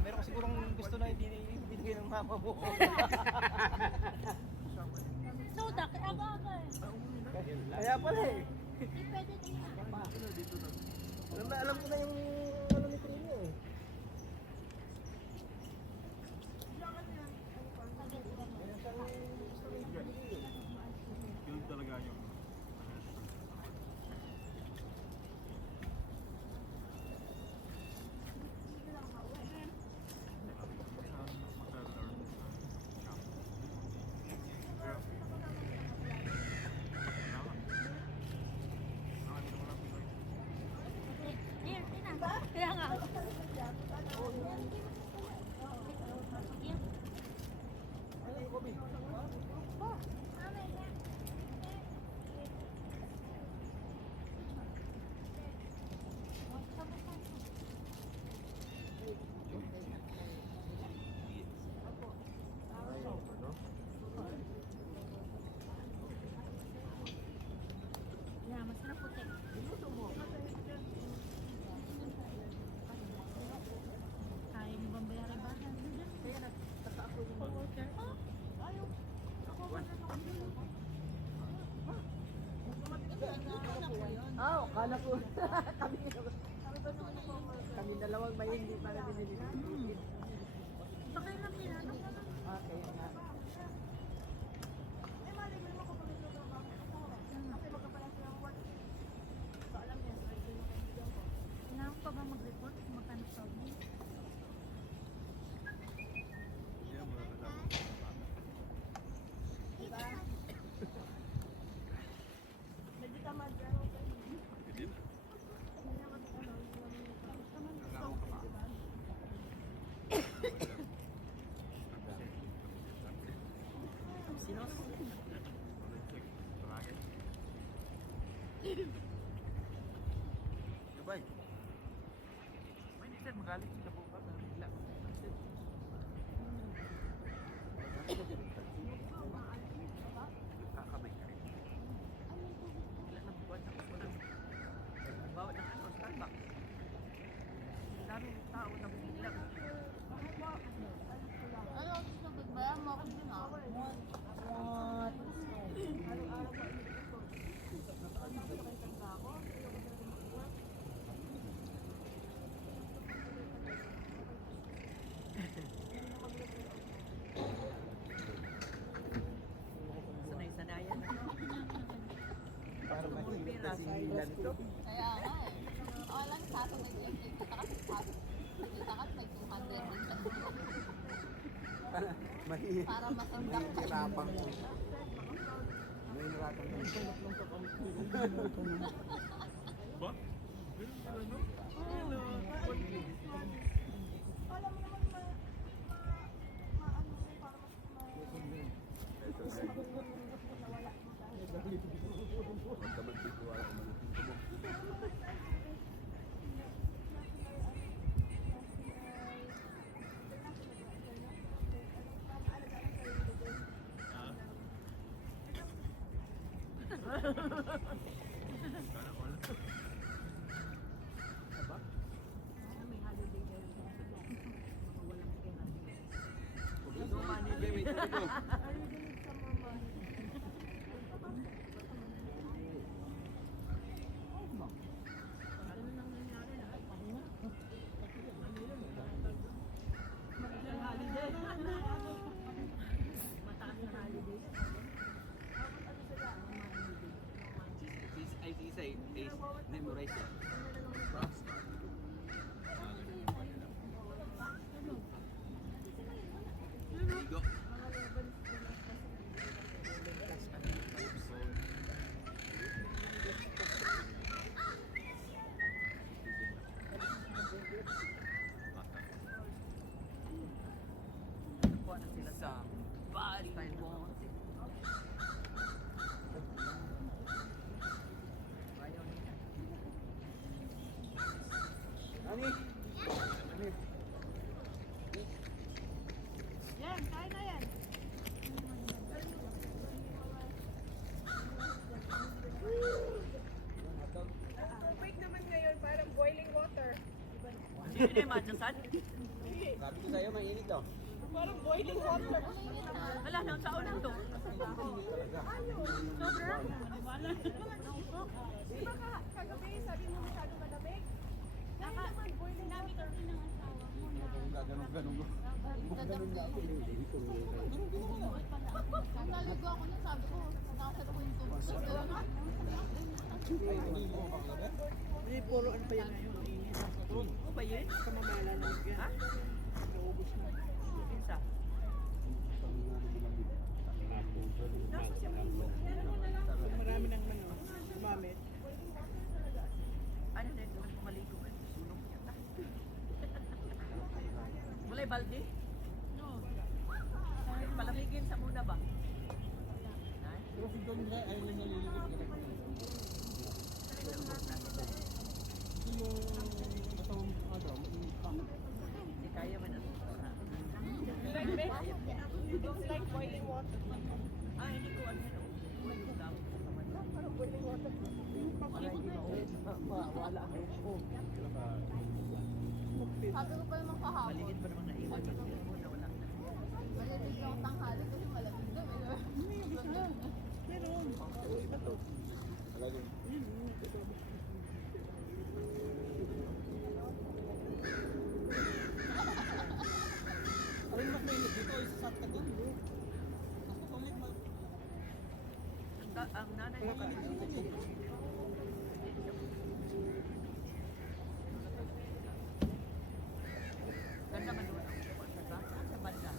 Meron ko sigurong gusto na hindi binigay ng mama mo. Soda, kaya aga-aga eh. Kaya pala eh. Hindi pwede din yan. Alam ko na yung ano ni Trino eh. Yun talaga yung Here, tina. Kaya nga. Here. Ano yung Kobe? Yeah, masarap puti. Kaya mo bang bayaran ba? Kaya nagtaka ako yung Order. Oh, ayaw. Kala ko. Kami dalawang may hindi para binili. Sakay lang nila. Kaya nga. Kailangan ko pa ba mag-report kung magkano sa amin? yan mga kasama. Hindi na. Sinos? Gabay. May nisan magaling sila bukas. Bigla. Kakabay ka rin. Wala na buwan sa kusunan. Bawa ng ano, Starbucks. Ang daming tao na bumigla. Ano, gusto mo ba? Mako din ako. What? Sanay-sanayan na. Para mahirap na singilan ito. Kaya nga eh. Lang sa atin nag-exit ka kasi sa atin. Nakita ka may 200 din siya. Para masundak ka. Mahihirapang ko. Mahihirapan ko. Ba? Ganun sila, no? Hello. Magkabagtitiwala ko malupit mo. Sana all. So, manager, wait, wait, go. Ay, isa is memorize yan. Ligo. Kuha na sila sa body want it. Ayaw nila. Ani? Ani? Yan, kaya na yan. Tubig naman ngayon, parang boiling water. Hindi na yung matchasan? Sabi ko sa'yo, mainit daw. Parang boiling water. Wala nang sa ulan to. Sobra. Di ba kagabi sabi mo masyado malamig? Dahil naman boiling namin kasi ng asawa mo na. Ganun. Ganun na ako. Naligo ako nun, sabi ko, nakasad ako yung tubig. Hindi, puro ano pa yan ngayon. Ano ba yun? Kamamala na yan. Ha? Naubos na. Pinsa. Nasa siya may marami ng gumamit. Ano na ito? Maligo ba? Sunog yata. Mulay balde? No. Palamigin sa muna ba? Pero si Don Ray, ayaw na naliligot. Hindi yung matawang ano, mainit pa. Hindi kaya man ang You don't like boiling water? hindi ko ano yan. Parang boiling water. Wala ako. Sabi ko pa naman kahapon. Maligid pa naman naiwan yung cellphone na wala na. Maligid lang tanghali kasi malamig daw. Meron. Iba to. Talagang. Ay, mas mainit dito. Isa sa tagal. Mas ulit mo. Ang nanay ko ganda man doon ang upuan sa banda.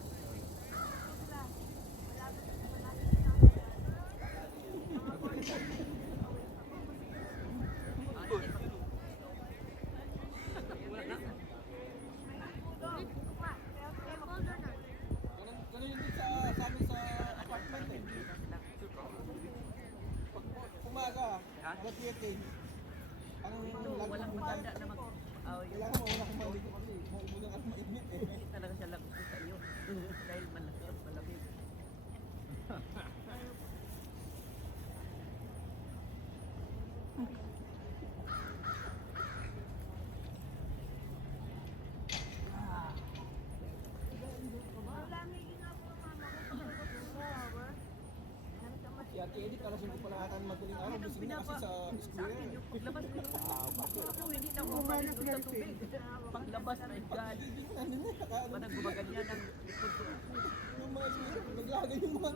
Ganun yun din sa amin sa apartment eh. Pag umaga, alas 7. Ang Ito, walang matanda na mag... kailangan mo wala kong maligo kasi maubugan ka mainit eh. Hindi talaga siya lang gusto sa iyo. Dahil malamig. Si Ate Edith, alas 5 pa lang ata madaling araw. Gising na kasi sa square. Paglabas ko ako, hindi na bumalik doon sa tubig. Paglabas, my God. Parang gumaganyan ang likod ko. Yung mga square, naglagay yung mga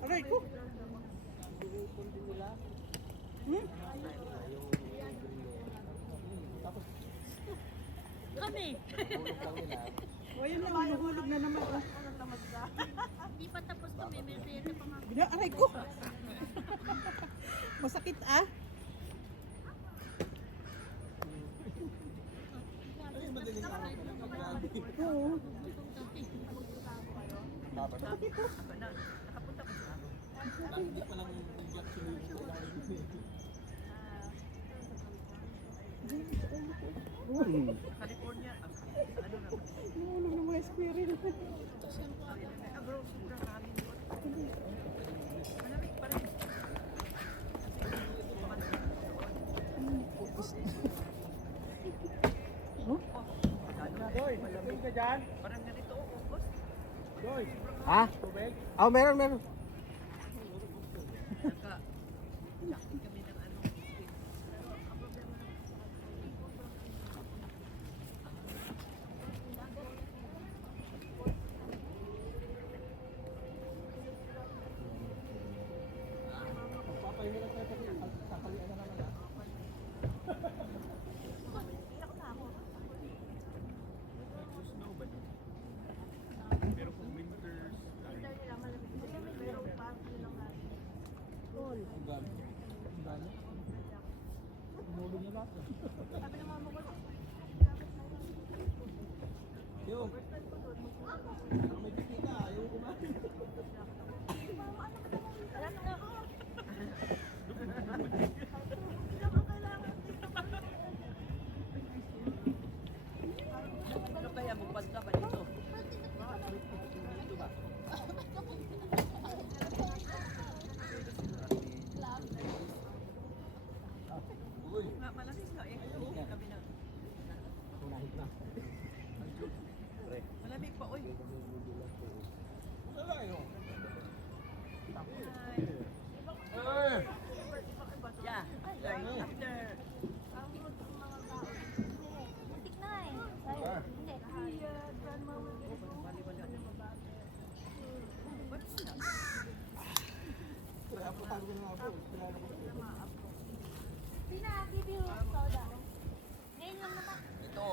Aray ko! tapos Kami! hulog lang nila. O yun naman, nahulog na naman. Di pa tapos kami, may sete pa nga. Aray ko! Masakit ah! Ay, madaling araw pa lang. Grabe. Oo. Dapat na. Nakapunta ko sa Hindi pa lang injection yung kailangan yun. California. Ano na? Ano ng mga squirrel? Bro, sobrang rami doon. Malamig pa rin. Doy, malamig ka dyan? Parang ganito, August. Doy, Ha? tubig? Oh, meron. Sakit kami ng ano. Magpapahinga lang tayo kasi kakalian na naman ah. Pero kung winters, Ang dami.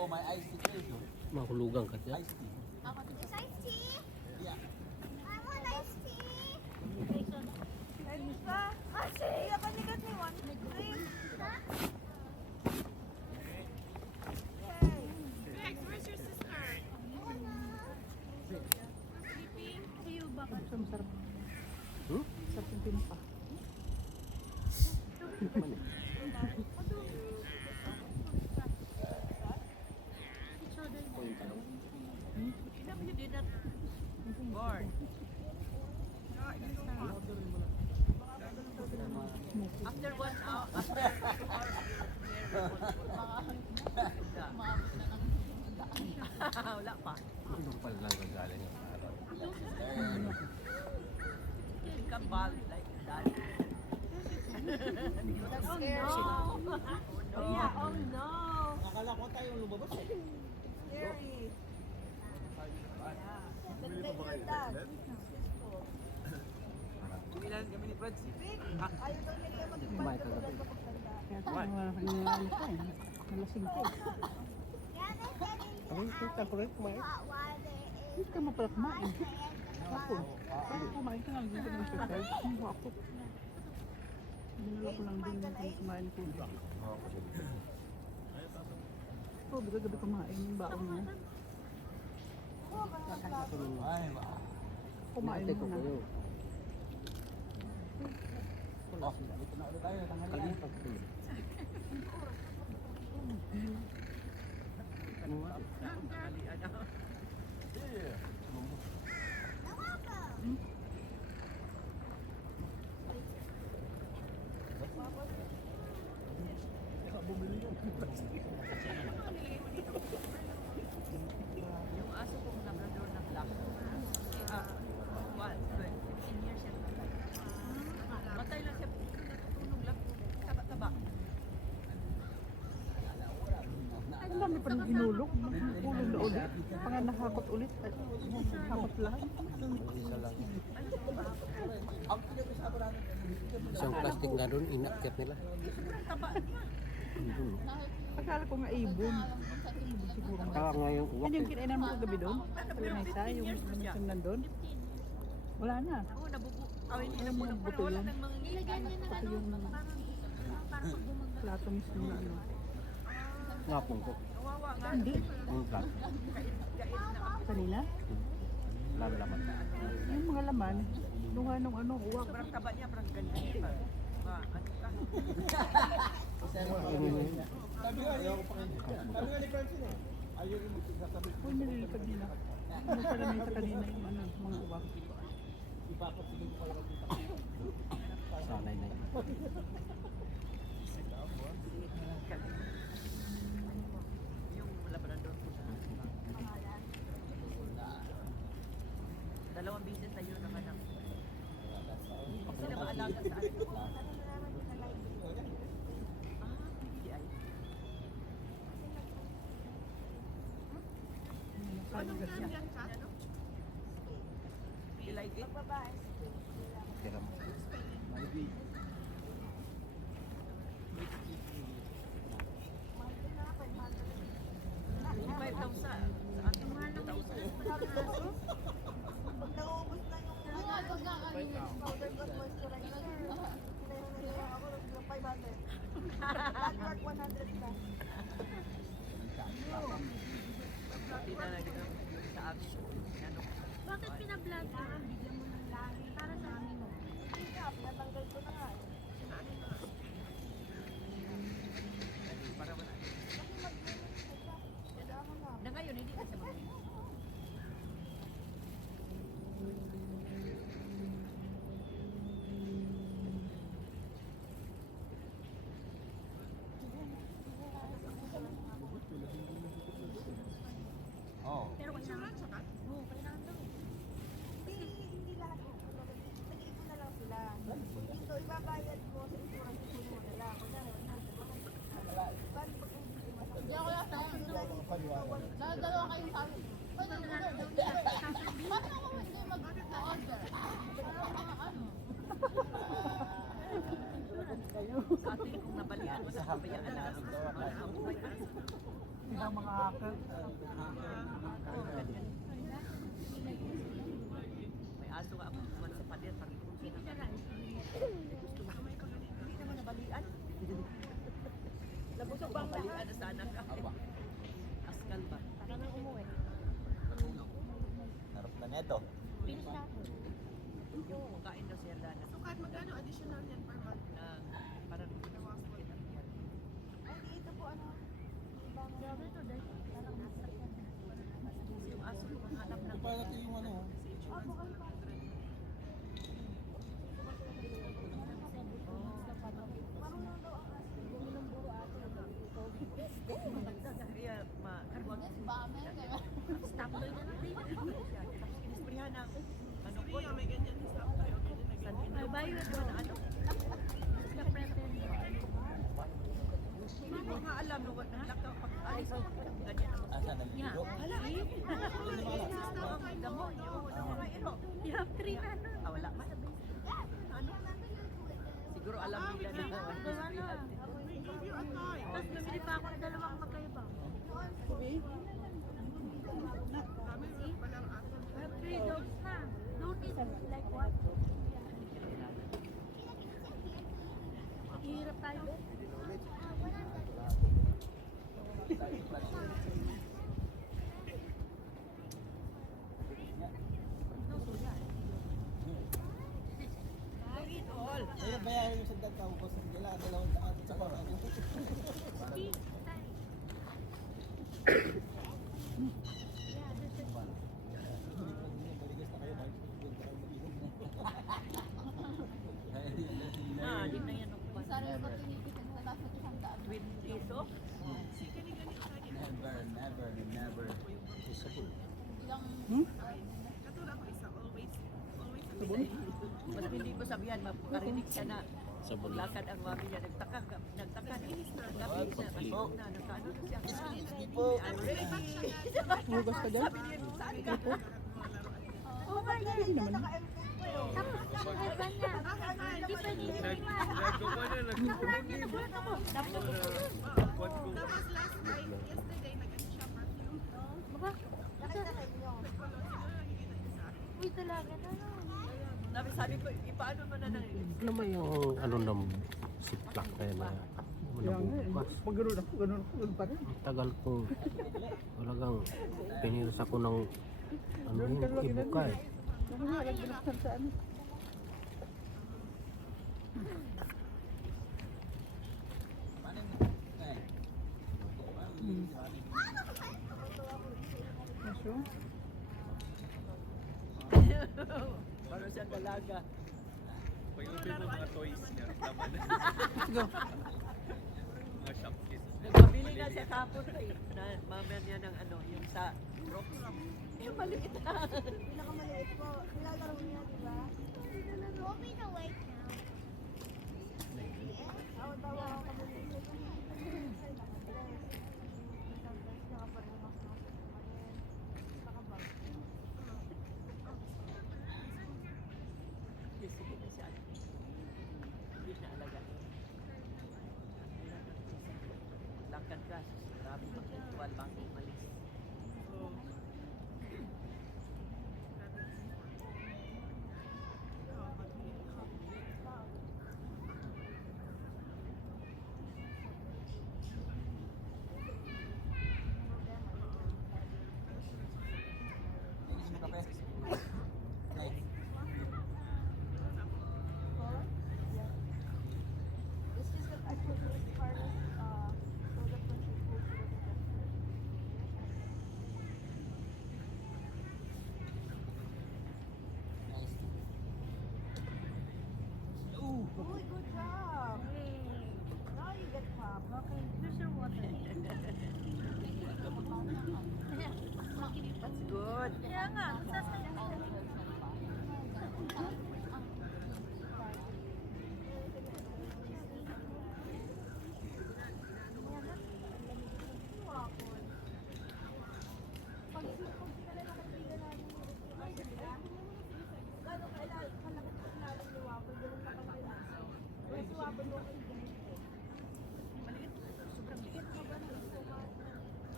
my iced tea please. Mahulugan ka siya. Iced tea. Ako din. Iced tea? Yeah. I want iced tea. Kasi, kapanikat ni one. Masarap. Hmm? Sarap yung timpa. Born. After 1 hour, after 2 hours, Umabot na ng wala pa. Ano pala lang gagaling ang araw? Kambal like that. That's scary. Oh no. Akala ko tayo lumabas eh. Scary. Then blame your dad. Ilan kami ni Francis? Ayaw daw nila Kumain ka gabi. Kaya ito, ano ka eh. Nalasing ka eh. Ay, kita ko rin kumain. Hindi ka mapala kumain. Ako. Ako kumain ka lang. Hindi ka naman surprise. Hindi ako. Dinala ko lang din yung kumain ko. Oo, gabi kumain yung baon mo. Ay, ma. Kumain Ate mo ko na. kayo. Oh, dito na ulit tayo. Tanghalian. Kalipag ko. Ano nga? Yung aso kong labrador na black. What? 15 years siya. Matay lang siya. Natutulog lang. Taba-taba. Ay, ang dami pa nang inulog. Ulog na ulit. Pangan nakakot ulit. Nakakot lahat. Isa lang. Ang pinag-usapan natin. Isang plastic na doon, inakyat nila. Taba niya. Doon. Akala ko nga ibon. Ibon siguro. Kaya nga yung uwak Yan yung eh. kinainan mo kagabi doon? Sa Lanaysa, yung nandun? Wala na. Oo, nabubu. Awin niya Alam na mo, muna. buto Wala yun. nang mga Nilagyan niya ng Pati ano, yung plato mismo na ano. Ngapong ko. Kawawa nga. Hindi. Yung plat. Kanina? Lalaman. Yung mga laman, nung anong ano, uwak. Sobrang taba niya. Parang ganda niya. Ano ka? Sabi nga, ayaw ko pa kayo. Sabi nga ni Francine eh. Ayaw yung magsasabi. Uy, nililipad nila. Ano sa lamesa kanina yung ano, mga uwak. Ipapasigil ko kayo dito. Sanay na yun. Yung labrador ko na. Dalawang bisis na yun naman ang sila maalaga sa atin. PDI. Anong You like it? Tira mo. May 5,000. Sa ating 2,000. Pag nauubos na yung Nagagod nga kanina. powder plus moisturizer. Kinayon ako ng 500. Landmark 100 na. Hindi na nagagawin yung sa akin. Ano? Bakit pinablog ka? Bigyan mo ng lahi. Para sa amin mo. Hindi nga, pinatanggal ko na nga. Para wala. Kasi mag-minutes na siya. Kailangan na. Na ngayon, hindi na siya mag Oh. Pero kailangan sa Oo, kailangan daw. Hindi lahat yung nag-iipon na lang sila. Dito, ibabayad mo sa insurance mo na lang. Kunyari, 100. Bali, pag hindi mo Hindi ako lang sa dalawa kayong sabi. Paano ako hindi mag-order? Ano? sa atin kung nabalian mo sa kabayaan na. ng mga hacker. Oo, ganyan. May aso nga ako naman sa pader. Sabi ko, sino ka na? Gusto mo kamay pag hindi naman nabalian. Nabusog bang balian na sana ka? Askal ba? Para nang umuwi. Harap na neto. Yung kumakain daw siya Dana. So kahit magkano additional yan per month? Na parang Ay, dito po ano. Ibang grabe to dahil parang nasakyan. kasi yung aso ko hanap ng Para natin yung ano, Marunong daw ang aso. Gumilong buro ato. kaya makarwag Yes, bame, diba? Stop doon na natin. siya. Tapos kinisprihan ng ano po, Korea, may ganyan sa tayo. Ganyan na ganyan. San Indo, na ano. Hindi ko nga alam nung naglakaw pag alis ko. Ganyan ang Asa na ligo? hala, damo, yung mga iro. You have 3 na no? Ah, wala man. Ano? Siguro alam nila na kinisprihan. They give you a toy. Tapos bumili pa ako ng dalawang magkaiba. Dami rin palang aso. I have 3 dogs na. Don't need like what? Hirap tayo. Kaya bayaran yung sandat ka, ubos ang dala, dalawang daan sa parang. Di na yan ako. Isa rin ito tinipitin sa nasa 100. 20 peso? Never. Isabul. Ilang, Katulad ako isa, always. Mas hindi ko sabihan, makarinig siya na lakad ang mami niya. Nagtaka na. Nagabis na, nagkaano na siya. I'm ready. Hugas ka dyan? Sabi niya, saan ka? Oh my God! Tapos ang husband niya. Hindi pwede Nagkuha na, nagulat ako. Tapos Tapos last night, yesterday, nag-ano siya perfume. Baka, uy talaga na no. Sabi ko, ipaano mo na nang Ano ba yung ano ng siplak na yun na Kaya nga, nabukas? pag ganun pa rin. Ang tagal ko talagang piniras ako ng ano Ganun yung ka lang ibuka eh. Ano nga, binuksan sa ano? Aso? parang siyang dalaga. Pag open mo mga toys niya, tama na. Mga shopkiss. Nagpabili nga siya kapon ko eh. Na mamaya niya ng ano, yung sa Brooks. Eh, maliit na. Pinakamaliit po. Nilalaro niya, di ba? We'll be awake now. Tawa-tawa ako kami. Sige na siya. Hindi na alaga. Lakad ka. Grabe mag-actual bago umalis. This is the actually the hardest product when she goes to the Uy, good job. Now you get pop. Okay, here's your water. That's good. Kaya nga, sasaya ka.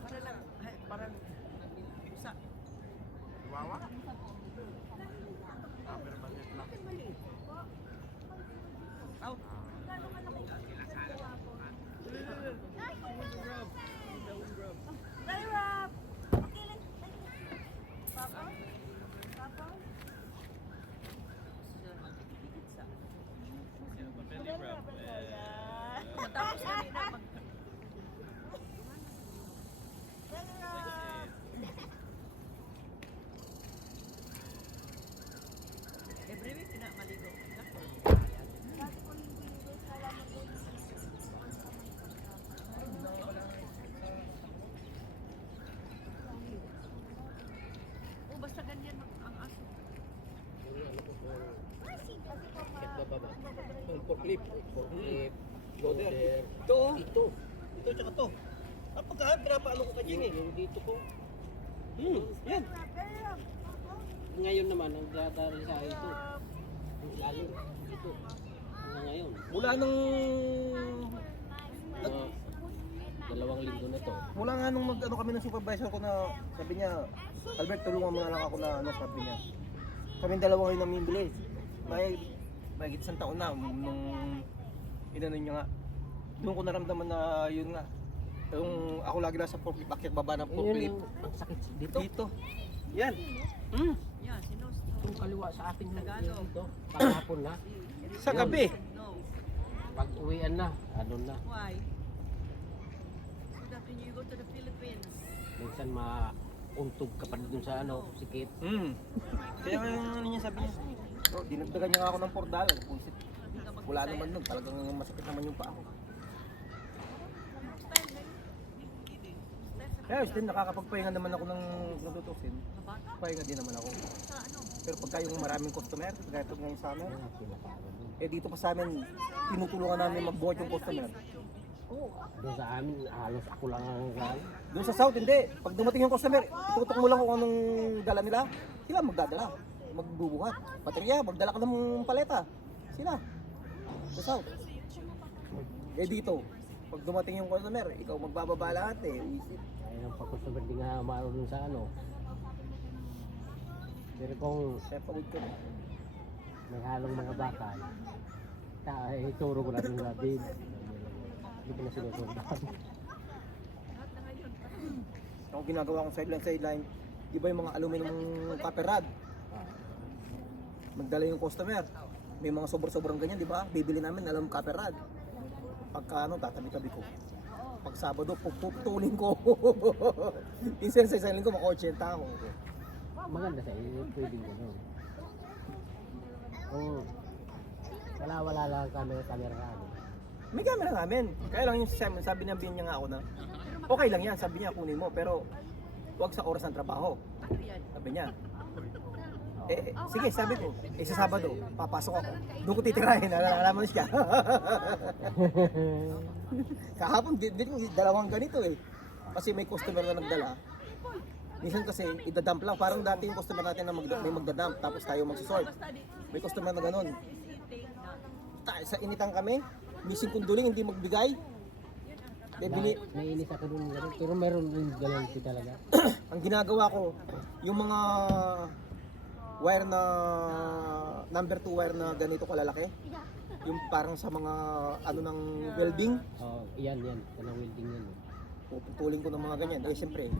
Para Forklift. Forklift. Loader. Loader. Ito oh. Ito. Ito tsaka to. Ah, pagka pinapaano ko ka Jing eh. Yung dito ko. Yan. Ngayon naman, ang dadari sa ito. Ang lalim. Ito. Hanggang ngayon. Mula nung Mga 2 linggo na to. mula nga nung mag-ano kami ng supervisor ko na sabi niya, Albert, tulungan mo na lang ako na ano, sabi niya. Kaming dalawa kayo namimili. May isang taon na nung inano niya nga. Doon ko naramdaman na yun nga. Yung ako lagi lang sa forklift, bakit baba ng Yun forklift. yung ang sakit dito. Dito. Yan. Yan, sinus. Itong kaliwa sa akin na Tagalog. dito. Pagkapon na. Sa gabi. No. Pag uwian na, ano na. Why? So that when you go to the Philippines, Minsan mauntog ka pa dun sa ano, sikit. Kaya nga yung ano niya sabi niya. Bro, dinagdagan niya nga ako ng $4. Pusit. Wala naman nun. Talagang masakit naman yung paa ko. Kaya still nakakapagpahinga naman ako ng natutusin. Pahinga din naman ako. Pero pagka yung maraming customer, kagaya ito ngayon sa amin, eh dito pa sa amin, tinutulungan namin magbuhat yung customer. Doon sa amin, halos ako lang ang gano'n. Doon sa south, hindi. Pag dumating yung customer, itutok mo lang kung anong dala nila, sila magdadala. Magbubuhat. Baterya, magdala ka ng paleta. Sila. Sa south. Eh dito, pag dumating yung customer, ikaw magbababa lahat eh. Isip. Ayun ang pagkusabar din nga maaro dun sa ano. Pero kung Kaya pagod ko. may halong mga bakal, ituro ko na dun sa bid. Hindi ko na sinusundan. Ang ginagawa kong sideline, di ba yung mga aluminum copper rod? Magdala yung customer. May mga sobrang ganyan, di ba? Bibili namin alam copper rod. Pagka ano, tatabi-tabi ko. Pag Sabado, puputulin ko. Minsan sa isang linggo, maka-80 ako. Maganda sa iyo, pwedeng gano'n. Kung wala lang ang camera ka ano. May camera namin. Kaya lang yung sabi niya nga ako na, okay lang yan, sabi niya, kunin mo. Pero, huwag sa oras ng trabaho. Sabi niya. Sige, sabi ko, sa Sabado, papasok ako. Doon ko titirahin, alalaman siya. Kahapon, dalawang ganito eh. Kasi may customer na nagdala. Minsan kasi, idadump lang. Parang dati yung customer natin na may magdadump, tapos tayo magsisort. May customer na ganun. Sa initan kami, missing kunduling, hindi magbigay. Naiinis ako dun gano'n, pero meron rin galanti talaga. Ang ginagawa ko, yung mga wire na number 2 wire na ganito kalalaki, yung parang sa mga ano ng welding, Yan, kanang welding yan. puputulin ko ng mga ganyan. Eh siyempre,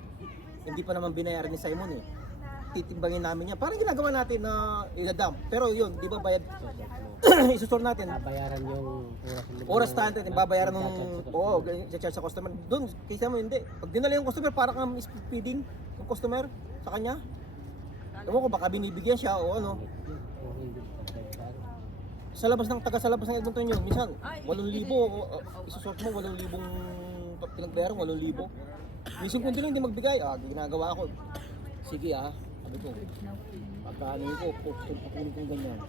hindi pa naman binayaran ni Simon eh. Titimbangin namin yan. Parang ginagawa natin na idadump. Pero yun, di ba bayad? Isusor natin. Babayaran yung Oras natin, babayaran ng charge sa customer. Doon, kaysa mo hindi. Pag dinala yung customer, parang kang speeding yung customer sa kanya. Alam ko, baka binibigyan siya o ano. Sa labas ng Edmonton yun, minsan 8,000, isusort mo 8,000 pinagbayaran, 8,000. Minsan kung hindi magbigay, ginagawa ko. Sige sabi ko. Pagkano ko, pupunin kong ganyan.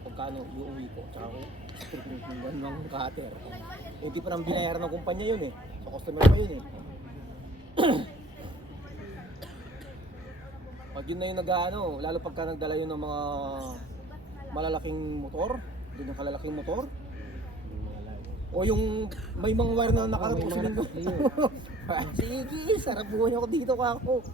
Pagkano, iuwi ko, tsaka ko, pupunin kong ganyan ng cutter. Hindi pa nang binayaran ng kumpanya yun eh. Sa customer pa yun eh. Pag yun na yung nag-ano, lalo pagka nagdala yun ng mga malalaking motor, yung kalalaking motor, o yung may mga wire na nakarapusin ko. Sige, sarap buhay ako dito ako.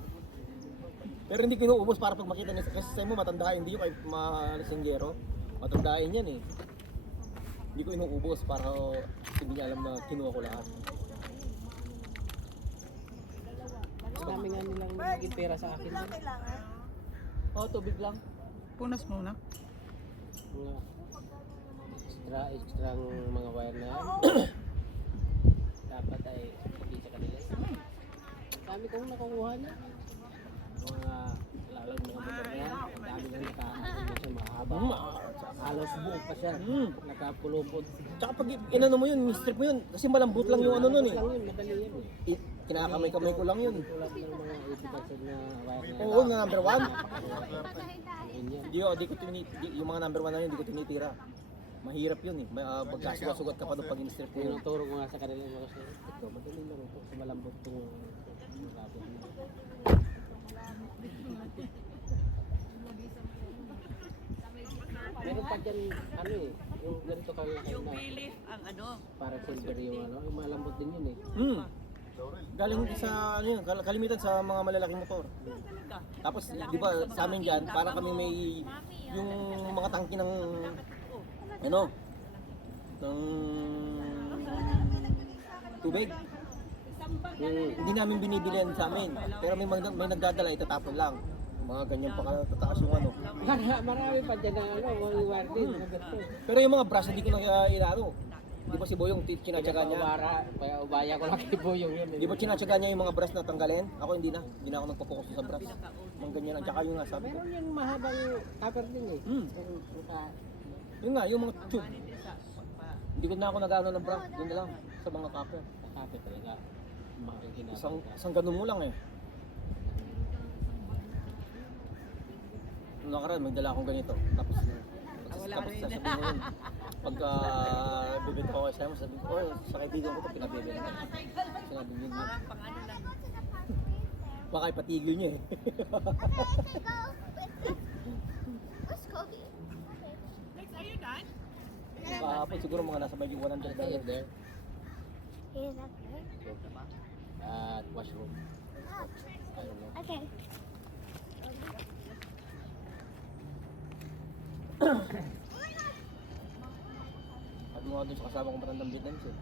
Pero hindi kinuubos para pag makita niya, kasi sa mo matandaan, hindi yung kay malasinggero, matandaan yan eh. Hindi ko inuubos para hindi niya alam na kinuha ko lahat. Dami nga nilang naging pera sa akin. Kailangan. Tubig lang. Punas muna. Mga extra mga wire na yan. Dapat ay hindi sa kanila. Dami kong nakukuha niya. Mga lalo mga motor na yan. Dami na nakaano siya mahaba. Halos buo pa siya. Nakapulupot. Tsaka pag inano mo yun, strip mo yun, kasi malambot lang yung ano nun eh. Madali yan eh. Kinakamay-kamay ko lang yun. Tulad ng mga 80% na wire na Oo, na number 1. yan. Hindi ko yung mga number 1 na yun, hindi ko tinitira. Mahirap yun eh. Magkasugat-sugat ka pa doon pag in-strip mo yun. Tinuturo ko nga sa kanila mga kasi ito, madali lang ito. Sa malambot itong malapit mo. Meron pa dyan, ano eh, yung ganito kalaki Yung na. belief ang ano. Para silver yung ano, yung malambot din yun eh. Galing sa ano yun, kalimitan sa mga malalaking motor. Talaga. Tapos, di ba, sa amin dyan, para kami may yung mga tangki ng ano, ng tubig. Hindi namin binibilihan sa amin. Pero may nagdadala, itatapon lang. Mga ganyan pa katataas yung ano. Marami pa dyan na ano, mga warden, mga ganito. Pero yung mga brush, hindi ko na inaano. Di ba si Boyong kinatsaga niya? Kaya ubaya ko lang kay Boyong yun. Di ba kinatsaga niya yung mga brush na tanggalin? Ako hindi na. Hindi na ako nagpo-focus sa brush. Mga ganyan lang. Tsaka yung nga sabi ko. Meron yung mahabang cover din eh. Yun nga, yung mga tube. Hindi ko na ako nag-ano ng brush. Doon na lang sa mga copper. Kapit talaga. Makikina. Isang ganun mo lang eh. Nung nakaraan, magdala akong ganito. Tapos sasabihin mo yun. Pagka bibenta ko kay Simon, sabi ko, sa kaibigan ko ito, pinabibenta. Sinabi niya, Parang pang ano lang. baka ipatigil niya eh. Where's Kobe? Next, are you done? Kahapon siguro mga nasa medyo $100. There. He's up there. At washroom. I don't know. Okay. Sabi nga doon sa kasama kong matandang Vietnamese eh.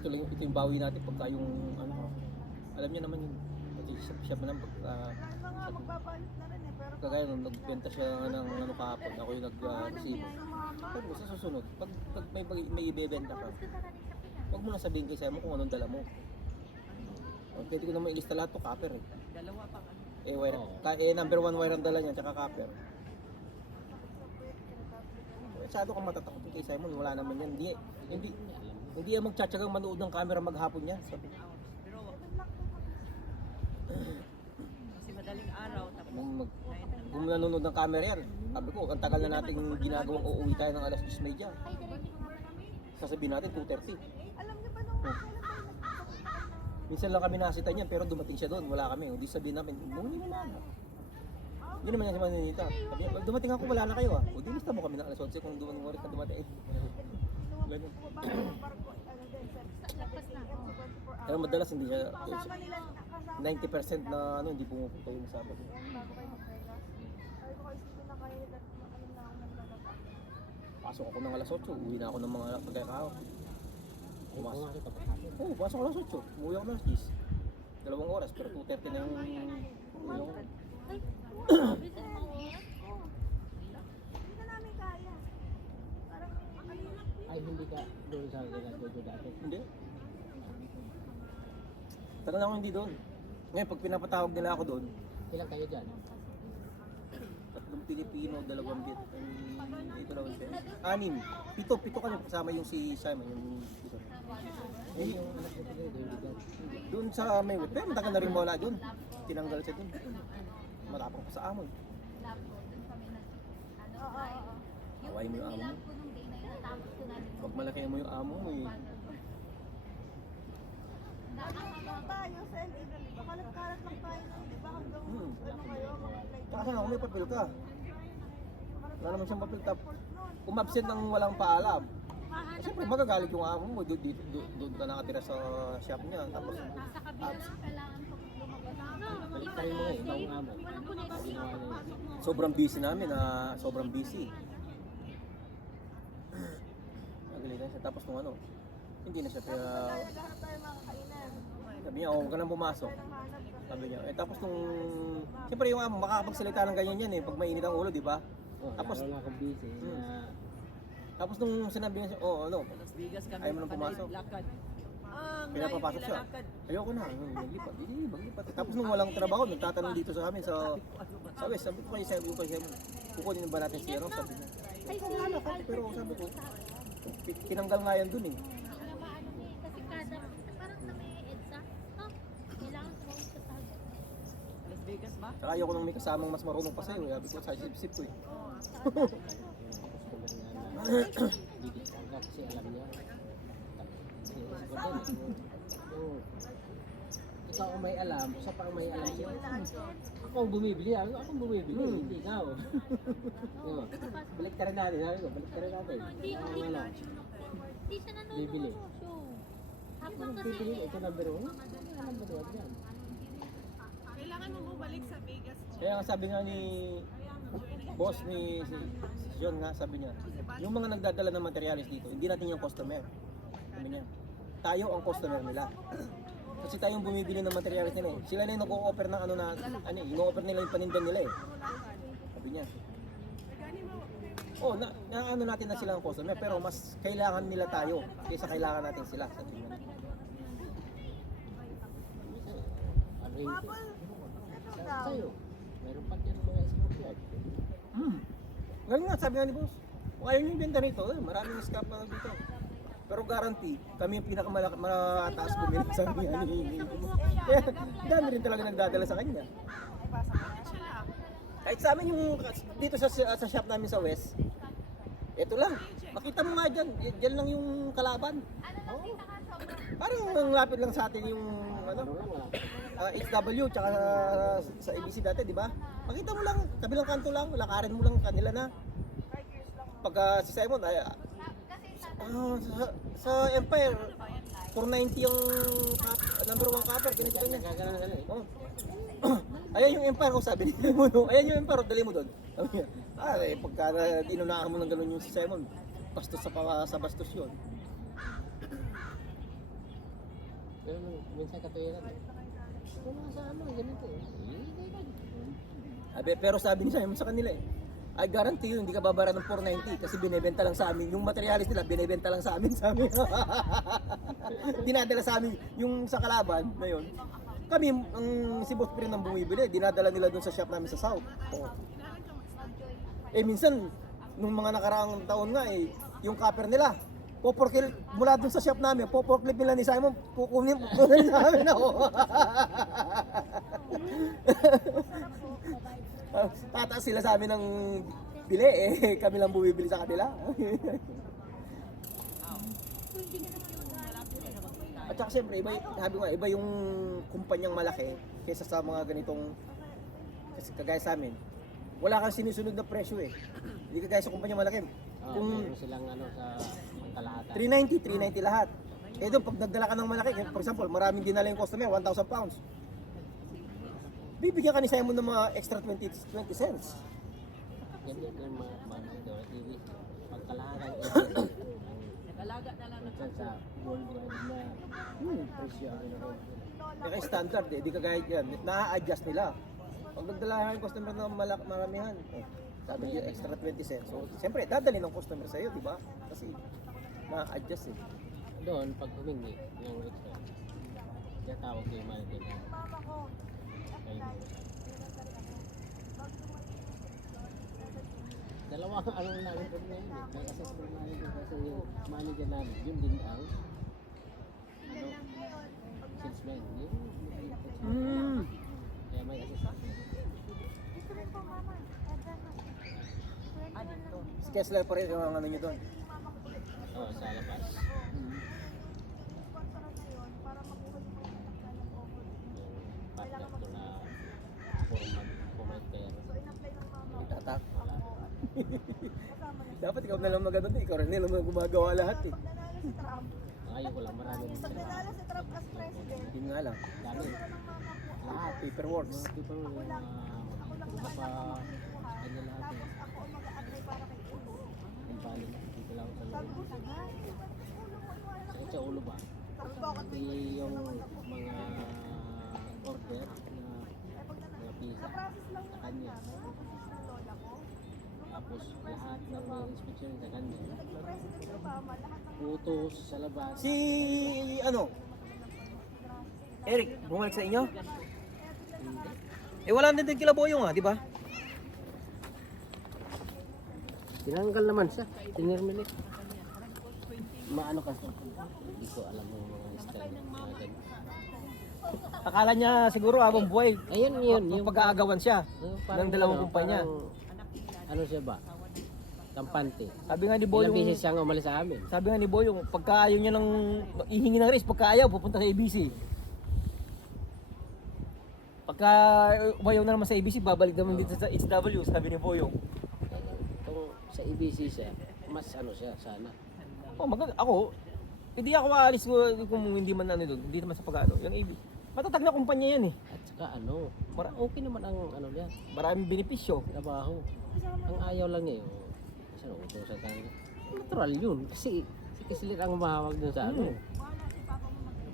Ito yung bawi natin pagka yung ano, alam niya naman yun. Kasi siya pa naman pagka Mga magbabayot na rin eh, pero kagaya nung nagbenta siya ng ano kahapon, ako yung nag-receive. Sabi ko, sa susunod, pag may ibebenta ka, huwag mo na sabihin kay Simon kung anong dala mo. Pwede ko naman ilista lahat to copper eh. Dalawa pang ano. Number 1 wire ang dala niya, tsaka copper. Masyado kang matatakot kay Simon, wala naman yan. Hindi yan magtsatsagang manood ng camera maghapon yan. Sabi, Pero kasi madaling araw tapos kung nanonood ng camera yan, sabi ko, ang tagal na nating ginagawang uuwi tayo ng alas 10:30. Sasabihin natin 2:30. alam niyo ba nung kailan tayo Minsan lang kami nakasita niyan, pero dumating siya doon, wala kami. Hindi sabihin namin, bumili mo na. Hindi naman niya si Maninita. Sabi niya, dumating ako, wala na kayo ah. O, dilista mo kami ng alas 11 kung dumating oras na dumating. Ganun. barko, ano din, sa 24 Pero madalas hindi siya, kasama nila, kasama 90% na ano, hindi pumupunta yung Sabado. yan bago kayo magpega. Sabi ko, isipin na kayo at alam na ako ng lalata. Pasok ako ng alas 8, uwi na ako ng mga pagkakao. Pumasok ako kapag hapon. Oo, pasok ako alas 8, umuwi ako ng alas 10. 2 oras, pero 2:30 na yung uwi ako. Bitin mo oras? Hindi na namin kaya. Parang, Ay, hindi ka doon sa ginagawa dati. Hindi. Tagal na ako hindi doon. Ngayon, pag pinapatawag nila ako doon, Ilan kayo dyan? 3 Pilipino, 2 Viet, dito lang siya. 6. Pito kami kasama yung si Simon, yung dito. Ay, yung anak ko tuloy, doon dyan. Doon sa Maywood, pero matagal na rin wala doon. Tinanggal siya doon. Matapang pa sa amon. Away mo yung amo mo. Pag malaki mo yung amo mo eh. ang tayo sa LA, kalat-kalat lang tayo. Di ba hanggang, ano kayo, mga flight. Kasi ako may papel ka. Wala naman siyang papel tap. Umabsent ng walang paalam. Siyempre magagalit yung amo mo. Doon ka nakatira sa shop niya. Tapos Sa kabila lang kailangan ko lumabas. Balik tayo mo, ikaw ang amo. Ginawa niya yun. sobrang busy namin sobrang busy. Nagalitan siya. Tapos nung ano, hindi na siya kaya Lahat tayo mga kainan. sabi niya, huwag ka nang pumasok. Sabi niya, tapos nung, siyempre yung amo, makakapagsalita ng ganyan yan eh, pag mainit ang ulo, di ba? Oh, Tapos- lalo na akong busy. Na, Tapos nung sinabi niya, ano, Las Vegas kami. Ayaw mo nang pumasok. Lakad. Ang pinapapasok siya. lakad. Ayoko na, maglipat, maglipat. Tapos nung walang trabaho, nagtatanong dito sa amin sa West, sabi ko kayo, kukunin ba natin siya, sabi niya. Ay, wala ka, pero sabi ko, tinanggal nga yan dun eh. Para maano eh, kasi kada, parang sa may EDSA, kailangan sumawag sa tago. Las Vegas ba? Saka ayoko nang may kasamang mas marunong pa sa'yo, sabi ko sa sip-sip ko eh. customer nga na Dikit ka kasi alam niya. Ikaw ang may alam, sa pang may alam siya. Ako ang bumibili, ako ang bumibili, hindi ikaw. Oh, balik ka rin natin, sabi ko, balik ka rin natin. Hindi Wala. siya Bibili. nanonood. Ako ang bibili, ito number 1. Ano number 1 yan? Kailangan mo bumalik sa Vegas. Kaya nga sabi nga ni boss ni si John nga, sabi niya, yung mga nagdadala ng materials dito, hindi natin yung customer. Sabi niya, tayo ang customer nila. Kasi tayong bumibili ng materials nila eh. Sila na yung nag-o-offer ng ano na, i-offer nila yung panindan nila eh. Sabi niya. Oh, ano natin na sila ang customer, pero mas kailangan nila tayo kaysa kailangan natin sila. Sabi niya. Ano yun? Sa'yo, meron pa dyan mga scrapyard. Ngayon nga, sabi nga ni boss, kung ayaw nyo yung benta rito, maraming scrap na dito. Pero guarantee, kami yung pinakamataas bumili sa kanya. Kaya dami rin talaga nagdadala sa kanya. Kahit sa amin yung dito sa shop namin sa West, eto lang, makita mo nga dyan, dyan lang yung kalaban. Parang ang lapit lang sa atin yung HW tsaka sa ABC dati, di ba? Makita mo lang, kabilang kanto lang, lakarin mo lang kanila na. Pagka si Simon, sa Empire, 490 yung number 1 copper, ganito ganyan. Oh. Ayan yung Empire ko, sabi ni Simon. Ayan yung Empire, dali mo doon. Sabi niya, pagka inunahan mo ng gano'n yung si Simon, bastos sa bastos yun. Pero minsan katuwiran eh. Kung mga sa ano, ganito eh. Pero sabi ni Simon sa kanila I guarantee you, hindi ka babara ng 490 kasi binebenta lang sa amin. Yung materialis nila, binebenta lang sa amin. Dinadala sa amin yung sa kalaban na yun. Kami, si Boss Prin ang bumibili, dinadala nila doon sa shop namin sa South. Oh. Minsan, nung mga nakaraang taon nga yung copper nila, poporkil mula doon sa shop namin, poporklip nila ni Simon, kukunin namin ako. Tataas sila sa amin ng bili kami lang bumibili sa kanila. At saka siyempre, iba yung kumpanyang malaki kaysa sa mga ganitong kasi kagaya sa amin. Wala kang sinusunod na presyo eh. Hindi kagaya sa kumpanyang malaki. Kung silang ano sa kalahatan. 390 lahat. Doon pag nagdala ka ng malaki, for example, maraming dinala yung customer, 1,000 pounds. Bibigyan ka ni Simon ng mga extra 20 cents. Ganyan yung mga TV. Pagkalahatan Nagalaga na lang minsan sa worldwide na presyo. Kaya standard di kagaya yan. Na-adjust nila. Pag nagdala yung customer ng maramihan, sabi niya extra 20 cents. So, siyempre, dadali ng customer sa'yo, di ba? Kasi na-adjust eh. Doon, pag humingi yung extra, kaya tawag ko yung manager na dalawang ano namin problema eh. May assessment manager kasi yung manager namin, yun din ang salesman. Kaya may assessment. Si Kessler pa rin yung ano nyo doon. Oo, sa labas. Partner ko na 4 month pumaiter. Tatak. Dapat ikaw na lang magandang ikaw rin lang gumagawa lahat eh. Ngayon ko lang maraming Pag nadala si Trump as president, Hindi nga lang. dami. Lahat, paperworks. Mga people yung kanya lahat eh. ako ang mag-a-apply para kay Ulo. Kumpanya dito lang sa Sabi ko, loob. sagay. Sa ulo ba? Sabi ko, ako Pati yung mga order na mga pizza na-process lang sa yung kanya. namin. Ng lola ko. Tapos lahat ng mga inspection sa kanya. Naging president Obama, lahat ng Utos sa labas. Si Eric, bumalik sa inyo? Wala din kila Boyong di ba? Tinanggal naman siya. Tinirmilit. Maano kasi? Hindi ko alam yung mga style. Mga ganun. Akala niya siguro habang buhay, Ayun yun. Yung pag-aagawan siya parang ng dalawang ano, kumpanya. parang- Ano siya ba? kampante. Sabi nga ni Ilang Boyong, beses siyang umalis sa amin. sabi nga ni Boyong, pagka ayaw niya ng ihingi ng race, pagka ayaw, pupunta sa ABC. Pagka umayaw na naman sa ABC, babalik naman dito sa HW, sabi ni Boyong. Kung sa EBC siya, mas ano siya, sana. Oh, ako, hindi ako aalis kung hindi man ano doon, hindi naman sa pag-ano. Yung AB, matatag na kumpanya yan eh. At saka ano, okay naman ang ano niya, Maraming benepisyo. trabaho. Ang ayaw lang niya yung saan utusan ka nila. Natural yun. Kasi si Kislir ang mahawag dun sa ano.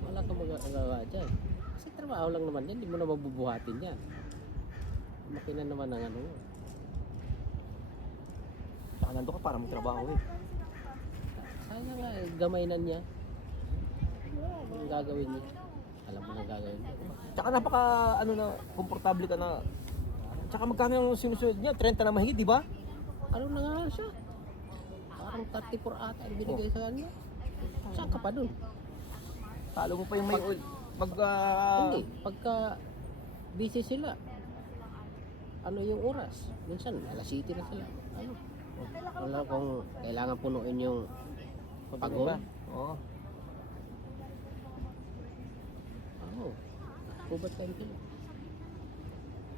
Wala kang magagawa dyan. Kasi trabaho lang naman yan. Hindi mo na mabubuhatin yan. Makina naman ang ano. Saka nandun ka para magtrabaho eh. Sana nga gamay na niya. Anong gagawin niya? Alam mo nang gagawin niya. Tsaka napaka ano na, komportable ka na. Tsaka magkano yung sinusunod niya? 30 na mahigit, di ba? Ano na nga siya? Parang 34 ata ang binigay sa kanya. Saan ka pa dun? Talo mo pa yung may oil. Hindi. Pagka busy sila, ano yung oras? Minsan, alas 7 na sila. Ano? Wala kung kailangan punuin yung pagod. Oo. Oo. Kubat time sila.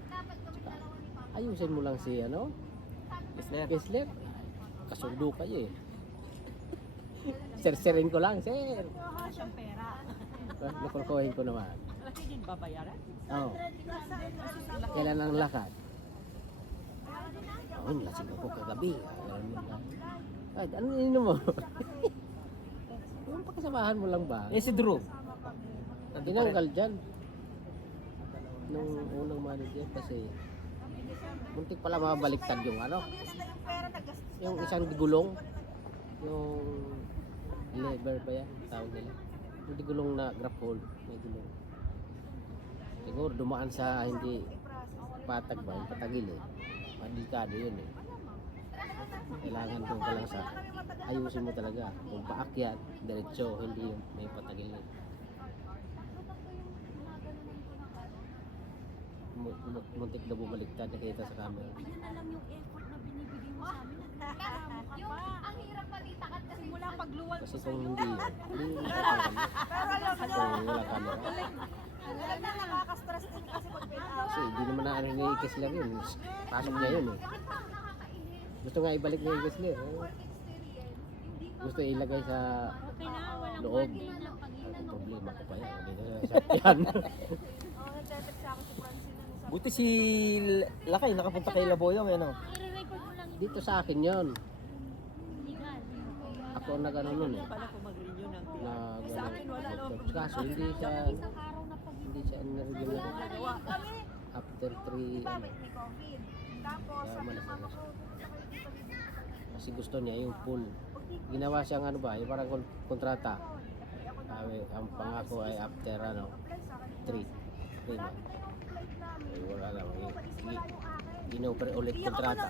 Tsaka, ayusin mo lang si ano? Kessler. Kasundo kayo eh. Sir-sirin ko lang, sir. Nakulkuhin ko naman. Laki din babayaran? Oo. Kailan ang lakad? Oo, lasing ako kagabi. Ano ininom mo? Yung pakasamahan mo lang ba? Eh si Drew. Tinanggal dyan. Nung unang manager kasi muntik pala mabaliktad yung ano. Yung isang digulong. Yung lever ba yan? Tawag nila. Yung digulong na grab hold. May gulong. Siguro dumaan sa hindi patag ba? Yung patagil eh. Madikado yun eh. Kailangan doon ka lang sa ayusin mo talaga. Kung paakyat, diretso, hindi yung may patagil eh. Muntik na bumaliktad, nakita sa camera. Yan na lang yung effort na binibigay mo sa amin. Nagkakamo ka Yung, pa. ang hirap palitakan kasi Mula pagluwag Kasi ko kung sa'yo. hindi yun, hindi nakakano. Pero alam Kung nyo, wala camera. alam na nakaka-stress din kasi pag pinaawa. Kasi hindi naman na ni Kessler yun. Pasok niya yun eh. Gusto nga ibalik niya yung Kessler. Eh. Gusto ilagay sa loob. Ang problema ko pa yan. Hindi na sasakyan. Oh, nagtetext ako si Francine na sa Buti si Lakay nakapunta kay Laboyong ano. i-record mo lang Dito sa akin yun. legal. Ako ang nag-ano nun eh. Pala kung mag-renew ng Sa akin wala kaso hindi siya nireview na after 3 ano. May COVID. Tapos, Kaya sabi malas ng mama na ko, Kasi gusto niya yung full. Ginawa siyang ano ba, yung parang kontrata. Ang pangako ay after ano, 3 months. Ay, wala lang. Inoper ulit kontrata.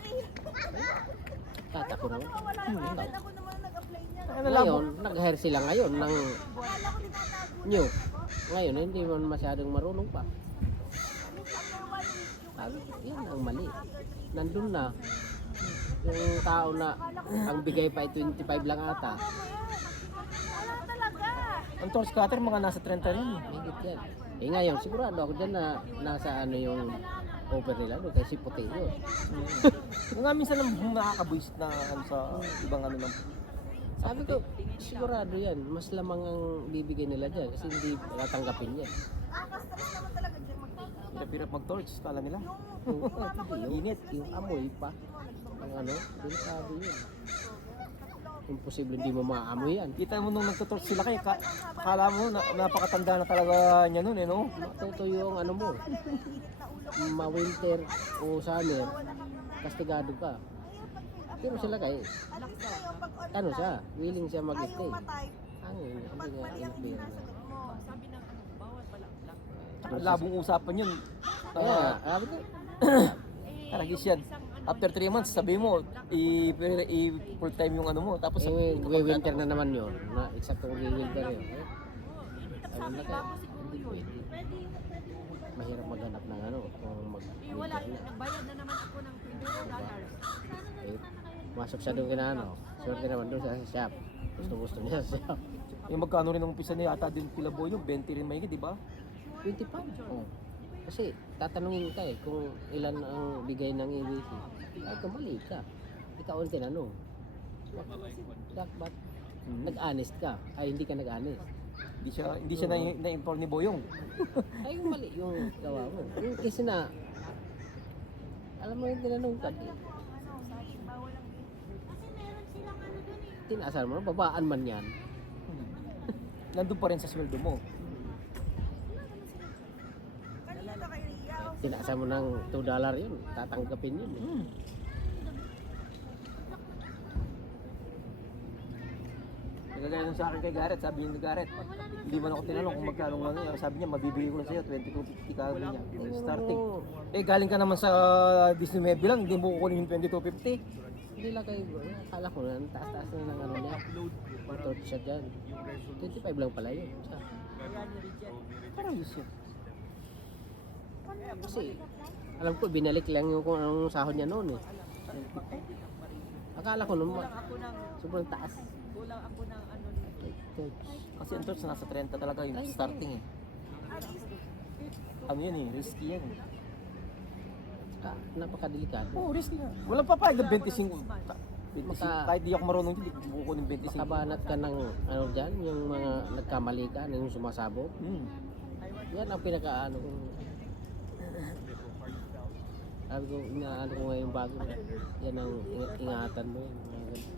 Tatako naman. wala yung agad ako naman nag-apply niya. Ngayon, nag-hire sila ngayon ng Akala ko tinatago. new. Ngayon, hindi man masyadong marunong pa. Yan ang mali. Nandun na. Yung tao na ang bigay pa ay 25 lang ata. Wala talaga. Ang torch cutter mga nasa 30 rin eh. Higit yan. Eh ngayon, sigurado ako dyan na nasa ano yung over nila doon kasi puti yun. Yung nga minsan nakakabuisit na ano sa ibang ano ng Sabi ko, sigurado yan. Mas lamang ang bibigay nila dyan kasi hindi tatanggapin yan. Nakaka-stress naman talaga dyan mag-take. hirap-hirap mag-torch, kala nila. Init, yung amoy pa. Ang ano, delikado yun. Imposible hindi mo maamoy yan. Kita mo nung nagtutorch sila kay akala mo napakatanda na talaga niya noon eh no. Matutuyo ang ano mo. Ma-winter o summer, kastigado ka. Pero sila kay, ano siya, willing siya mag-stay. Ang hindi nga inapira na. sabi ng ano, bawal pala black. Labong usapan yun. Kaya, sabi ko, Karagis yan. After 3 months, sabi mo, full time yung ano mo. Tapos, winter na naman yun. Na, eksaktong winter yun. Sabi na kaya, hindi pwede. Mahirap maghanap ng ano, kung Wala, mag-winter na. nagbayad na naman ako ng $20. Eh, Masok siya doon kina ano. Swerte naman doon sa shop. Gusto niya sa shop. Yung magkano rin ang umpisa niya yata din kila Boy yung 20 rin may di ba? 20 pa. Oh. Kasi tatanungin ka kung ilan ang bigay ng EBC. Ay, kamali ka. Ikaw ang tinanong. Ba't nag-honest ka? Ay, hindi ka nag-honest. Hindi siya na-inform ni Boyong. Ay, yung mali yung gawa mo. Yung kasi na, alam mo yung tinanong ka. Tinasal mo, babaan man yan. Nandun pa rin sa sweldo mo. Kanina to kay Ria. Tinasal mo ng $2 yun, tatanggapin yun. Nagagaya lang sa akin kay Garrett, sabi niya ni Garrett, hindi man ako tinanong kung magkano ano, sabi niya mabibigay ko lang sa'yo, 2250 ka niya, starting. Eh galing ka naman sa Disney Movie lang, hindi mo kukunin yung 2250. Hindi lang kayo, akala ko na, taas-taas na ng ano niya. Torch siya dyan. 25 lang pala yun. Siya. Parang yun siya. Kasi, alam ko, binalik lang yung kung anong sahod niya noon eh. Akala ko naman, Ako ng, sobrang taas. kulang ako ng ano dito. Torch. Kasi ang torch nasa 30 talaga yung starting eh. Ano yan eh, risky yan eh. Saka, napakadelikado. Oo, risky nga. Walang papayag ng 25. Kahit di ako marunong dyan, hindi ko kukunin 25. Makabanat ka ng ano dyan, yung mga nagkamali ka, yung sumasabog. Yan ang pinaka-ano ko. Sabi ko, inaano ko ngayon bago. Yan ang ingatan mo. Yung mga ganun.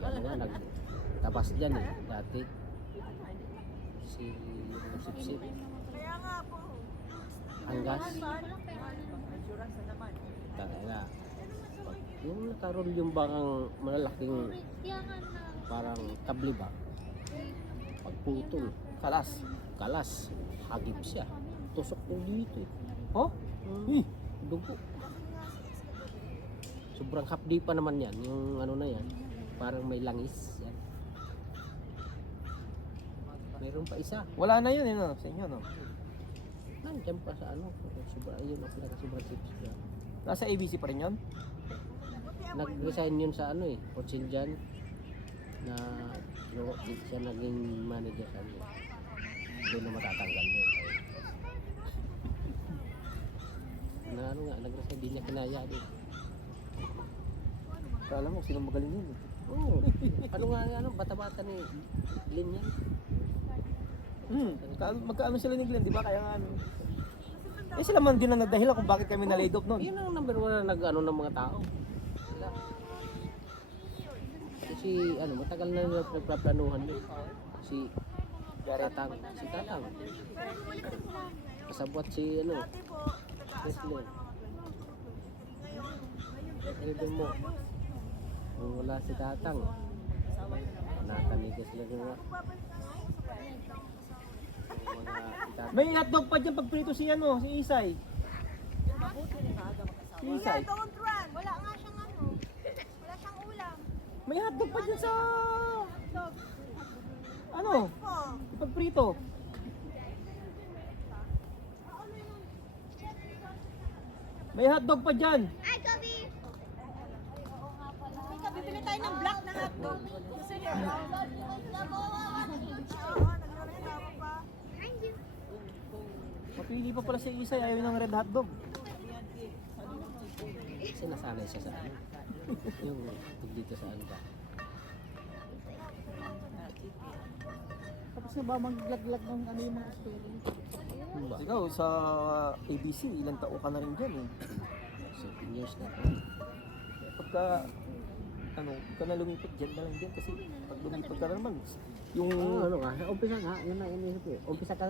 Ano nga, nagtabas dyan eh, dati. Si Sip-Sip. Kaya nga po. Anggas. Insurance na naman. Kaya yung nakaroon yung bakang malalaking parang kabli ba? Pagputol, kalas, hagip siya. Tusok ko dito eh. Oh? Eh, Dugo. Sobrang hapdi pa naman yan, yung ano na yan. Parang may langis yan. Meron pa isa. wala na yun eh, no? Sa inyo, no? Nandiyan pa sa ano. Ayun ang pinaka-sobrang tips niya. Nasa ABC pa rin yun? Nag-resign yun sa ano eh, Potsinjan na no, siya naging manager sa ano. Doon na matatanggal yun. Na ano nga, nag-resign, di niya kinaya din. Kala mo, sino magaling yun eh. Oo. Ano nga, ano, bata-bata ni Lin yan. Magkaano sila ni Glenn, di ba? Kaya nga ano. Eh sila man din ang nagdahilan kung bakit kami na-laid off noon. Yun ang number one na nag-ano ng mga tao. Sila. Kasi ano, matagal na nagplaplanuhan yun. Si Tatang. Si Tatang. Kasabwat si ano, Wrestler. Pwede mo. Kung wala si Tatang, natanigas lang yung mga si Tatang. May hotdog pa dyan pagprito si ano, si Isay. Si Isay. Don't run. Wala nga siyang ano. Wala siyang ulam. May hotdog pa dyan sa... Ano? Po. Pagprito. May hotdog pa dyan. Bibili tayo ng black na hotdog. Gusto niyo? Oo, nagreklamo pa. Papili pa pala si Isay, ayaw ng red hotdog. Kasi nasanay siya sa ano. Yung dito sa ano ba. Tapos na ba maglaglag ng ano yung mga experience? Ikaw sa ABC, ilang taon ka na rin dyan eh. 7 years na. Pagka, ano, ka na lumipat dyan na lang din kasi pag lumipat ka na naman, yung... Ano nga, umpisa nga, yun ang inisip ko. Umpisa ka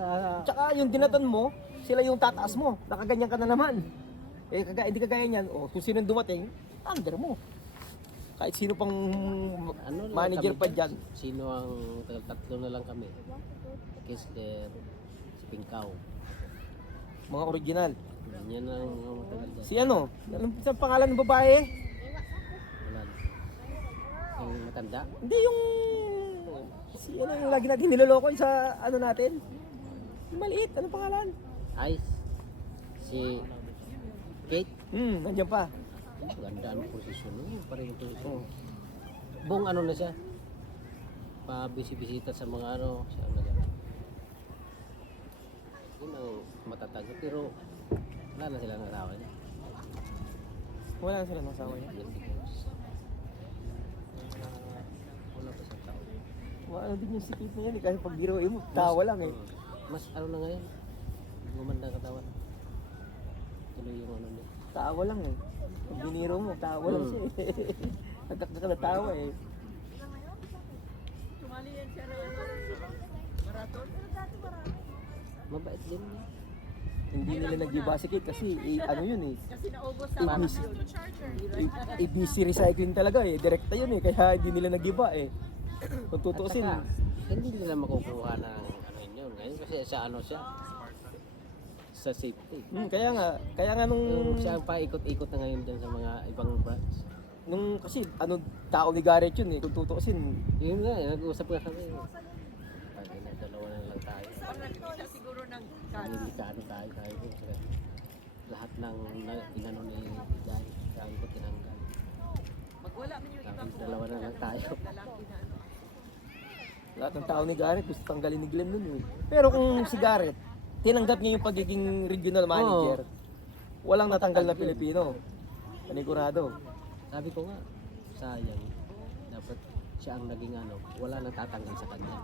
Tsaka yung dinatan mo, sila yung tataas mo, nakaganyan ka na naman. Eh, hindi kagaya niyan, kung sino dumating, under mo. Kahit sino pang ano lang manager kami pa dyan. Sino ang tatlo na lang kami? Kessler, si Pingkaw. Mga original. Yan ang mga matagal dyan. Si ano, anong sa pangalan ng babae? Wala na. Yung matanda. Hindi yung... Si ano yung lagi natin niloloko yung sa ano natin? Yung maliit, anong pangalan? Ice. Si Kate. Nandiyan pa. Ganda ang posisyon nun. Parang yung posisyon. Buong ano na siya. Pabisi-bisita sa mga ano. Sa ano na. Yun ang matatag. Pero wala na sila ng asawa niya. Wala na sila ng asawa niya. Yun because wala pa sa tao. Ano din yung sikip niya eh. Kasi pag biruin mo, tawa lang eh. Mas ano na ngayon. Gumanda ang katawan. Tuloy yung ano niya. Tawa lang eh. Pag biniro mo, tawa lang siya eh. Nagkakak na tawa eh. Sumali yan siya ng ano, marathon. Mabait din niya. Hindi nila nag-basikit kasi ano yun eh. Kasi naubos sa ABC, yun. ABC recycling talaga eh. Direkta yun eh. Kaya hindi nila nag-iba eh. Kung tutuusin. At saka, hindi nila makukuha ng ano yun ngayon kasi sa ano siya sa safety. Kaya nga nung Siya ang paikot-ikot na ngayon dyan sa mga ibang branch. kasi ano tao ni Garrett yun eh. Kung tutuusin. Yun nga, nag-uusap nga kami. Pag dalawa na lang tayo. Pag nakikita siguro ng kan. Hindi ka ano tayo dun. Saka lahat ng inano ni Day, saan ko tinanggal. Pag wala man yung iba Tapos po, dalawa na lang tayo. lalaki na ano. Lahat ng tao ni Garrett gusto tanggalin ni Glenn nun eh. Pero kung si Garrett, tinanggap niya yung pagiging regional manager. Walang natanggal na Pilipino. Panigurado. Sabi ko nga, sayang. Dapat siya ang naging ano, wala nang tatanggal sa kanya.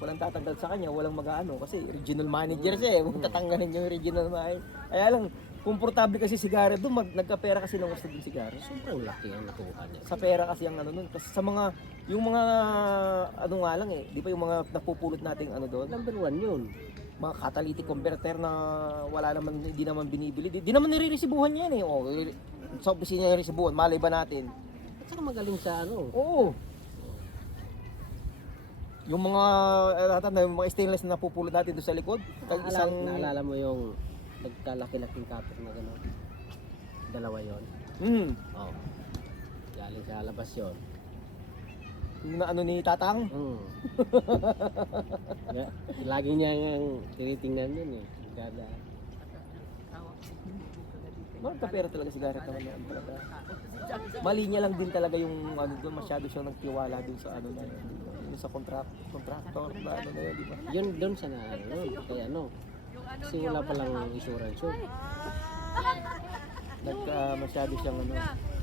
Walang tatanggal sa kanya, walang mag-ano kasi regional manager siya eh. Huwag tatanggalin yung regional manager. Kaya lang, komportable kasi si Garrett doon, nagka-pera kasi ng gusto din si Garrett. Sobrang laki ang nakuha niya. Sa pera kasi ang ano nun. Kasi sa mga, yung mga, ano nga lang eh, di ba yung mga napupulot nating ano doon? Number 1 yun. Mga catalytic converter na wala naman, hindi naman binibili. Di naman nire-resibuhan yan eh. O, sa opisina yung resibuhan, malay ba natin? At saka magaling sa ano. Oo. Yung mga, yung mga stainless na napupulot natin doon sa likod, tag isang, Naalala mo yung nagkalaki-laking copper na gano'n? Dalawa yon. Oh. Galing sa labas yon. Yung na ano ni Tatang. Lagi niya ang tinitingnan yun eh. Kada. Magkapera talaga si Garrett naman yan talaga. Mali niya lang din talaga yung ano doon, masyado siyang nagtiwala doon sa ano na yun. Yung sa contractor na ano na yun, di ba? Yun doon sa na ano, kaya ano. Kasi wala palang insurance yun. Masyado siyang ano.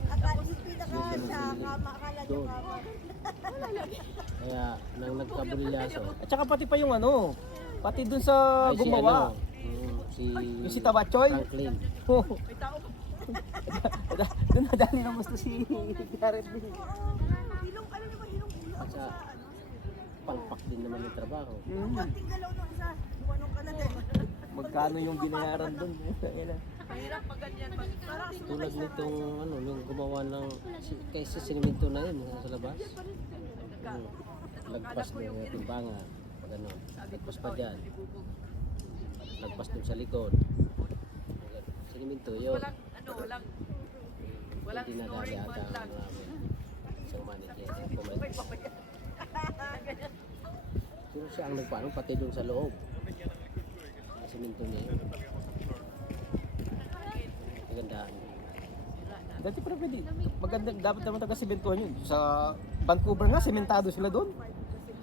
Akala yung pinaka siya, akala niyo Doon. kama. Kaya nang nagkabulyaso. At saka pati pa yung ano, pati doon sa gumawa. Si Si Tabachoy. Franklin. Doon nadali ng gusto si Garrett din. Hilong, alam niyo ba hilong ulo? At sa palpak din naman yung trabaho. Konting galaw nung isa, gumanong ka na din. Magkano yung binayaran doon? Ayun na. Mahirap pag ganyan. Parang Tulad nitong ano, yung gumawa ng kaysa sinimento na yun sa labas. Lagpas ng timbangan, pag ano, lagpas pa dyan. Lagpas dun sa likod. Sinimento yun. walang, ano, walang Hindi nadali snoring ata man lang. ang isang manager. Pumayag. Pero siya ang nagpaano pati dun sa loob. Sinimento niya yun. Kagandahan. Dati pero pwede. Maganda, dapat naman taga-sementuhan yun. Sa Vancouver nga, sementado sila doon.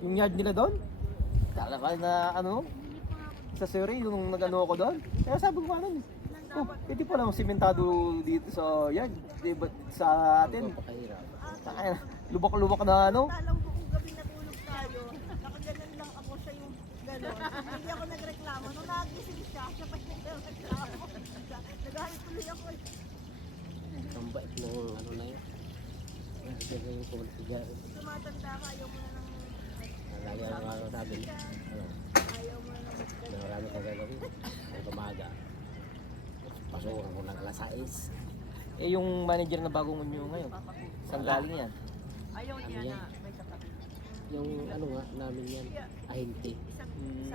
Yung yard nila doon. Kala ka na ano, sa Surrey, yung nag-ano ako doon. Kaya sabi ko ano, oh, pwede pa lang sementado dito sa yard. Diba, sa atin. Napakahirap. Ay, lubak-lubak na ano. Alam ko kung gabi natulog tayo, nakaganan lang ako siya yung gano'n. Hindi ako nagreklamo. Nung nagising siya pa yung nagreklamo. Nagalit tuloy ako eh. Ang bait ng ano na yun. Nasa yung kumatigar. Tumatanda ka, ayaw mo na ng... Lagi ang ano sabi. Ano, Ayaw mo na ng... marami kang gagawin. Ang umaga. Pasukan ko ng alas 6. Eh yung manager na bagong unyo ngayon, saan galing yan? Ayaw niya Ano yan? na may katabi. Yung ano nga namin yan, ahinti.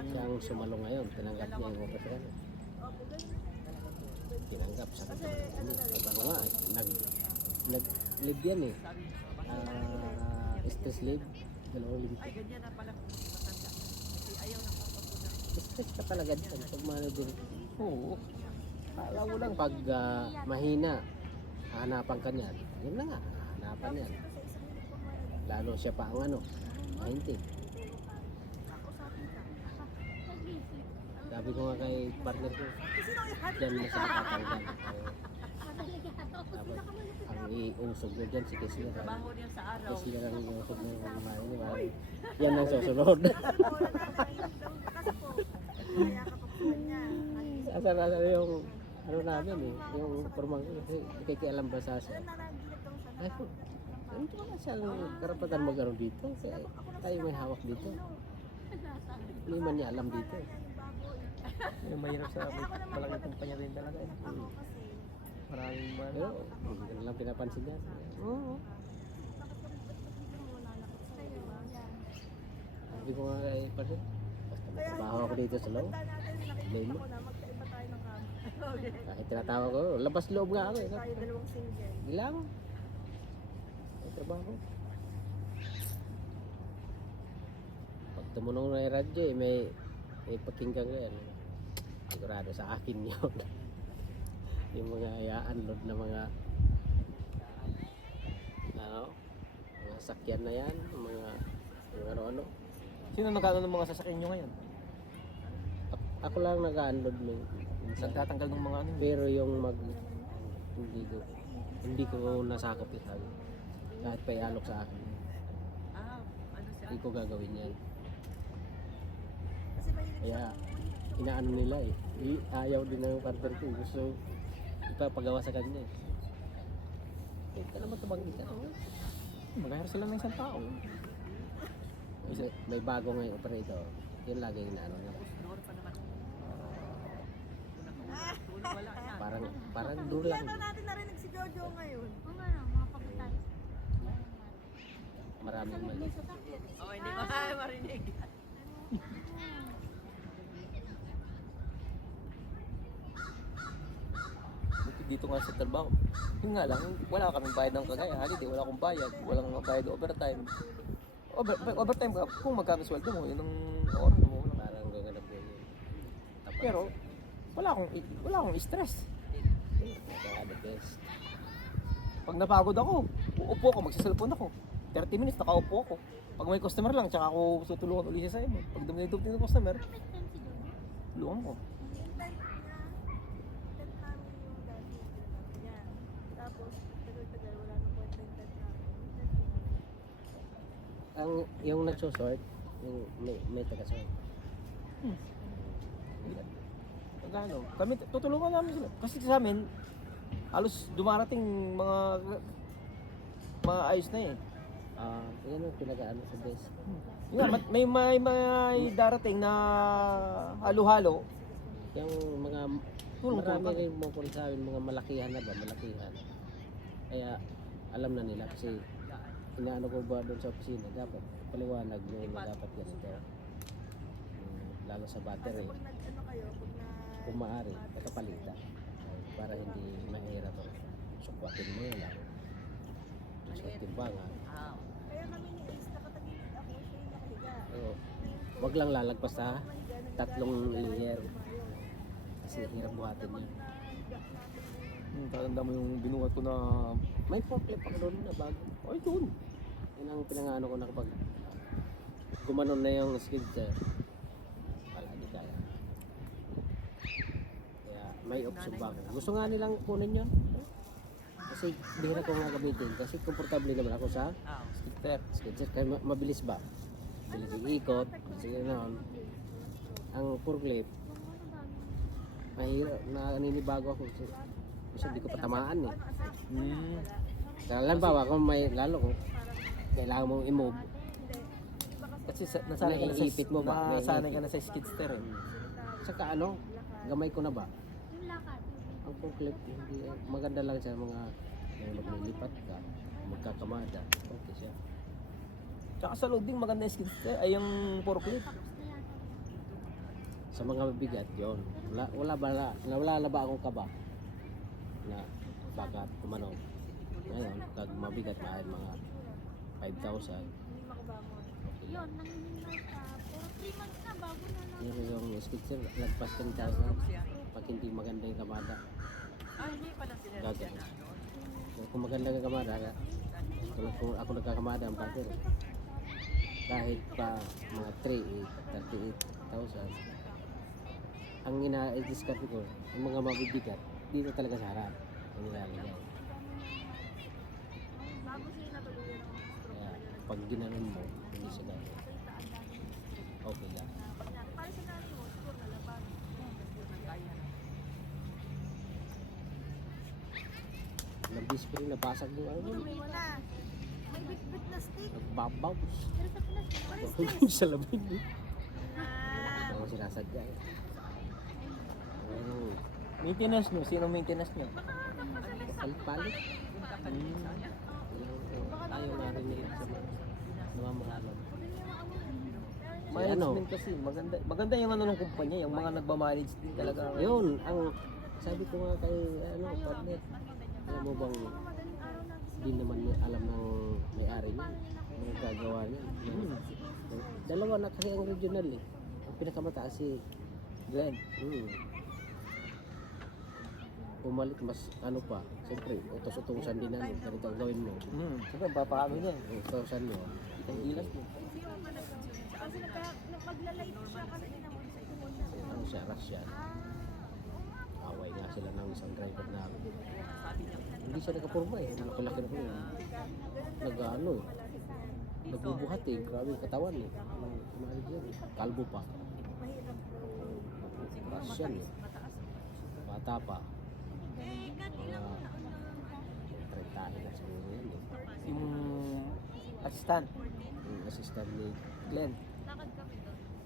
Siya ang sumalo ngayon, tinanggap niya yung operasyon. Tinanggap sa ano ano nga, nag-live yan eh. Stress leave, 2 linggo. Ay, ganyan na pala kung matanda. Kasi ayaw na papapunan. Stress ka talaga dyan pag manager. Oo. Kaya mo lang. Pag mahina, hanapan ka niyan. Yun na nga, hanapan yan. Lalo siya pa ang ano, 90. Sabi ko nga kay partner ko, dyan mo sa tatanggal. Tapos, ang iusog mo dyan, si Kisila. Trabaho niya sa araw. Kisila lang yung iusog mo yung kumain. Yan ang susunod. Asal-asal yung ano namin eh, yung formang kasi ikikialam ba sa asa. Ay po, ano ba siyang karapatan magkaroon dito? Kaya tayo may hawak dito. Hindi man niya alam dito. Yung mahirap sa malaking kumpanya rin talaga eh. Maraming Pero hindi lang pinapansin niya. Oo. Sabi ko nga kay Pado, basta magtrabaho ako dito sa loob. Sabihin mo. Kahit tinatawag ko, labas loob nga ako eh. Bilang. May trabaho. Pag tumunong na yung radyo eh, may pakinggan ko yan. Sigurado sa akin yun. Yung mga i-unload na mga mga sakyan na yan, mga ano-ano. Sino nagkano ng mga sasakyan nyo ngayon? Ako lang nag-unload minsan. Nagtatanggal ng mga ano. Pero yung hindi ko nasakop eh, sabi. Kahit pa ialok sa akin, Ano siya? hindi ko gagawin yan. Kaya inaano nila eh. Ayaw din ng partner ko. Gusto ipapagawa sa kanya eh. Huwag ka naman tumanggi ka. Mag-hire sila ng isang tao. Kasi may bago ngayong operator. Yun lagi yung inaano niya. Door pa naman. Tulog wala na. Parang doon lang. Ano natin narinig si Jojo ngayon? Oo nga na, mga kapitan. Maraming mali. Oh, hindi ba marinig? Dito nga sa trabaho. Yun nga lang, wala kaming bayad ng kagaya. Haliday, wala akong bayad. Walang bayad overtime. Overtime ka, kung magkano sweldo mo, yun ang oras mo. Parang gaganap yun. Tapos, Pero, wala akong stress. the best. Pag napagod ako, uupo ako, magsasalpon ako. 30 minutes, nakaupo ako. Pag may customer lang, tsaka ako tutulungan ulit siya sa iyo. Pag dumidup ng customer, tulungan ko. Yung tent niya, tent namin yung dati. Yan. Tapos, tagal-tagal, wala nang kwenta yung tent namin. Yung nagsusort, yung may taga-sort. Ano, kami tutulungan namin sila. Kasi sa amin, halos dumarating mga ayos na eh. Yan ang pinag-ano sa desk. Yan, may darating na halo-halo. Yung mga Tulong marami kami. rin mo kung sa amin, mga malakihan na ba, malakihan. Kaya alam na nila kasi inaano ko ba doon sa opisina, dapat paliwanag nyo na dapat ganito. Lalo sa battery, Pag nag-ano kayo, pag na... kung maaari, nakapalitan. Para hindi mahirap ako. Sukwatin mo yun lang. Sukwatin ba nga? Kaya kami ni Ace, nakatagilid ako, siya yung nakahiga. Oo. Wag lang lalagpas sa 3 layer. Kasi hirap buhatin yun. Tatanda mo yung binuhat ko na, May forklift ako doon na bago. ay doon. Yun ang pinangano ko na kapag gumanon na yung skid sir. Wala, di kaya. Kaya may option ba ako. Gusto nga nilang kunin yun. Kasi bihira ko nga gamitin. Kasi komportable naman ako sa Skidster. skid sir. Kaya mabilis ba? Bilis yung ikot. Kasi gano'n. Ang forklift, mahirap. Naninibago ako. Kasi hindi ko patamaan eh. Kaya halimbawa kung may lalo kung kailangan mong i-move, Kasi nasanay ka na Naiipit mo ba? nasanay ka na sa skidster eh. saka ano, gamay ko na ba? Yung lakad. Ang forklift, hindi, maganda lang siya mga maglilipat ka, magkakamada, okay siya. Tsaka sa loading maganda yung skidster, ay yung forklift. Sa mga mabigat, yun. Wala na ba akong kaba na baka tumanog. Ngayon, pag mabigat pa mga 5,000. Yun, nanginginig ka. Pero 3 months na bago na lang. Pero yung skid sir, lagpas 10,000. Pag hindi maganda yung kamada. Hindi pala sila Gagawin. na. So, kung maganda yung kamada, tulad kung ako nagkakamada ang brother, kahit pa mga 38,000, ang ina-discard ko, yung mga mabibigat, dito talaga sa harap. Ang nilalagay. Bago sila natuluyan ng Kaya, pag ginanon mo, hindi siya gano'n. Okay lang. para sa nanay mo, siguro nalaban. Nabis ko rin, nabasag yung ano. Sabi mo na, may bit-bit na stick. Nagbabaw. What is this? Sa labing. Na, Ako sinasadya. Ano, Maintenance nyo, sino maintenance nyo? palit-palit. Ayaw nga rin nila sa mga alam. Management kasi, maganda yung ano ng kumpanya, yung mga nagmamanage din talaga. Yun, ang sabi ko nga kay partner, alam mo bang di naman niya alam ng may-ari niya, ang gagawa niya. Dalawa na kasi ang regional eh. Ang pinakamataas si Glenn. Pumalit mas ano pa, siyempre, utos-utusan din namin, ganito ang gawin mo. Siyempre, papaano niya. Utosan mo. Ang gilas mo. kasi maglalait siya kasi tinamon sa tumon siya. Ano siya, rush siya. Away nga sila ng isang driver namin. Hindi siya nakapurma eh, malaki na po yun. Nag-ano eh, nagbubuhat eh, grabe yung katawan eh. Kumalit yan eh, kalbo pa. Rush yan eh. Bata pa. Mga 30 na siguro yan eh. Yung assistant, Yung assistant ni Glenn.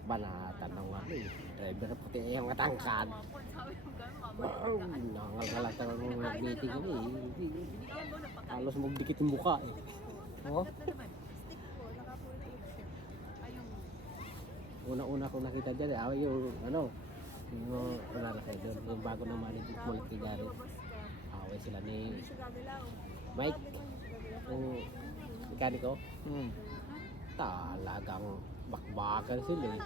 Banatan ng ano eh. Driver na puti yung matangkad. Nangangalata ng mga meeting ano eh. Hindi. Halos magdikit yung mukha eh. Oh? Una-una ko nakita dyan eh. Yung ano. Yung wala na kayo doon. Yung bago na maliit mulit ni Gary. Away sila ni Mike. Yung mekaniko. Talagang bakbakan sila eh.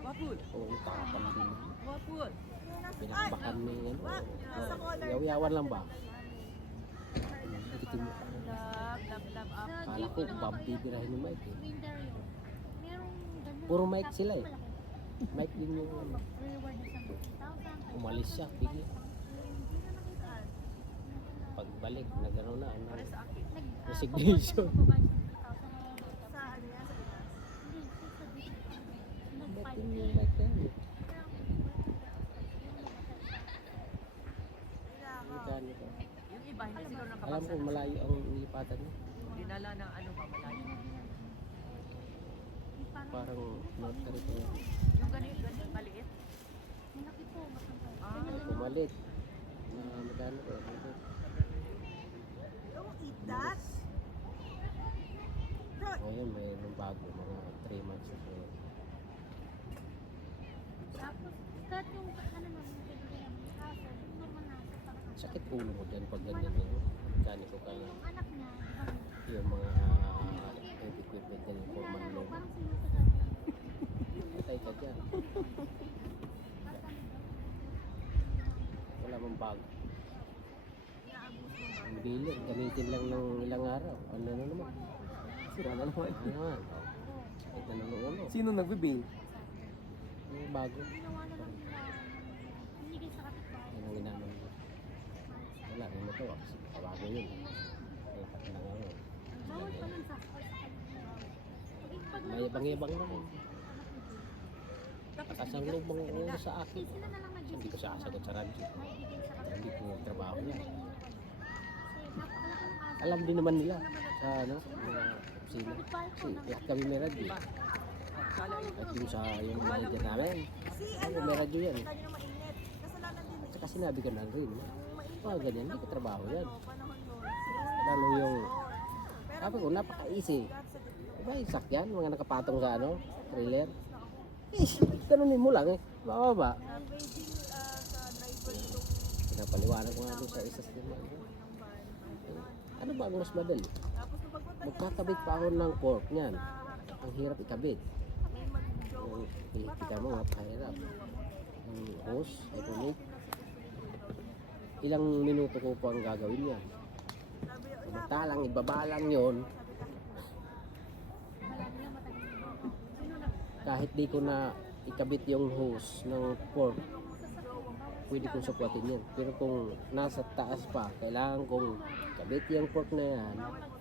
Wapul. Oo, tapang din. Wapul. Pinakbakan ni ano. Yaw-yawan lang ba? Dikitin mo. Love up. Kala ko babibirahin ni Mike eh. Puro Mike sila eh. Mike din yung ano. Umalis siya, bigla. Pagbalik, nagano na, ano, resignation. Sa ano yan, sa Pinas. Ba't yung Mike na yun? Mekaniko. Yung iba, hindi siguro Alam nakabasa. ko malayo ang lipatan niya. Dinala ng ano ba, malayo. Parang North Carolina. Yung ganito, maliit. Pumalit. Na mekaniko. Don't eat that. Ngayon mayroong bago, mga 3 months na siya. Sakit ulo mo dyan pag ganyan yun. Mekaniko ka na. Yung mga equipment na yung formal mo. Patay ka dyan. Wala mong bago. Ang dealer, gamitin lang ng ilang araw. Ano na naman? Sira na naman. Ano naman? Sakit na ng ulo. Sino nagbibil? Yung bago. Yan ang ginamang ko. Wala, yung ito. Kabago yun. Ay, pati na nga yun. Mayabang-yabang naman. Kasang lubang ulo sa akin. Hindi ko sasagot sa radyo. Hindi ko trabaho niya. Alam din naman nila sa ano, mga opisina. Kasi lahat kami may radyo. At yung sa yung manager namin. Si Ano, ano, may radyo yan. kanya na mainit. Kasalanan din eh. Saka sinabi ko na rin. Ganyan, hindi ko trabaho yan. Panahon nun. Lalo yung, sabi ko, napaka-easy. Diba yung sakyan, mga nakapatong sa ano, trailer. Ganunin mo lang eh, bababa. Waiting sa driver itong Pinapaliwanag ko nga doon sa isa sa ano ba ang mas madali? tapos nung pagpunta niya Magkakabit pa ako ng cork niyan. Ang hirap ikabit. may mag-joke. Yung kita mo, napakahirap. Yung hose, hydraulic, ilang minuto ko po ang gagawin yan. Samantalang ibaba lang yun, kahit di ko na ikabit yung hose ng fork, pwede kong supwatin yan. Pero kung nasa taas pa, kailangan kong kabit yung fork na yan,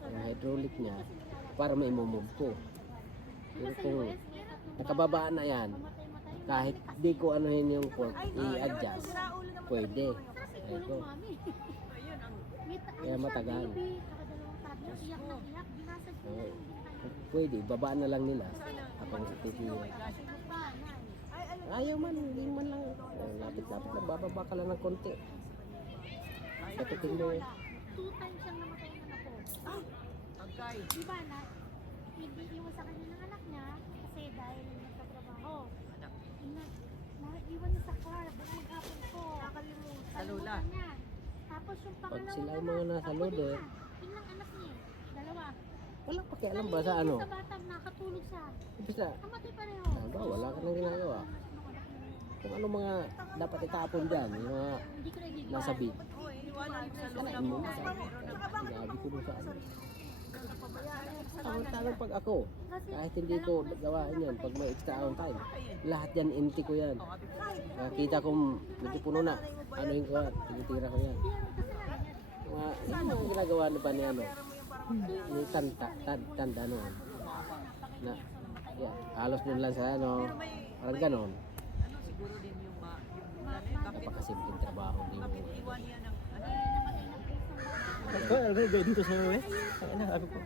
yung hydraulic niya, para maimumove ko. Pero kung nakababa na yan, kahit di ko anuhin yung fork, i-adjust, pwede. Ito. Kaya matagal. Oo. Pwede, babaan na lang nila. Habang titira. Ayaw man, hindi man lang. Lapit-lapit lang, bababa ka lang ng konti. Katutin mo. 2 times siyang namatay ng ako. Agay. Di ba na, iwan sa kanya ng anak niya kasi dahil nagtatrabaho. Naiwan niya sa car, buong maghapon ko. Nakalimutan. Sa lula. Niya. Tapos yung Pag pangalawang sila ang anak, mga nasa ako loader, din na. Ilang anak niya? Dalawa. walang pakialam ba sa ano? Sa bata, nakatulog siya. Basta, Namatay pareho. ba, wala ka nang ginagawa. Kung ano mga dapat itapon dyan, yung mga Hindi ko naibigan. nasa beat. Oo, iniwanan mo sa lula Ano mo. mo? Kasi meron ng Sinabi ko dun sa ano. Samantalang pag ako, kahit hindi ko gawain yan, pag may extra on time, lahat yan, inti ko yan. Nakita kong medyo puno na, ano yung ko, tinitira ko yan. Mga ginagawa na ba ni ano? Yung tanda ano. Na, yeah, halos dun lang sa ano, parang ganon. ano siguro din yung yung kapit. Napakasimpleng trabaho din Kapit mo. iwan niya ng Alam ko, gawin dito sa West. Ang ina, sabi ko,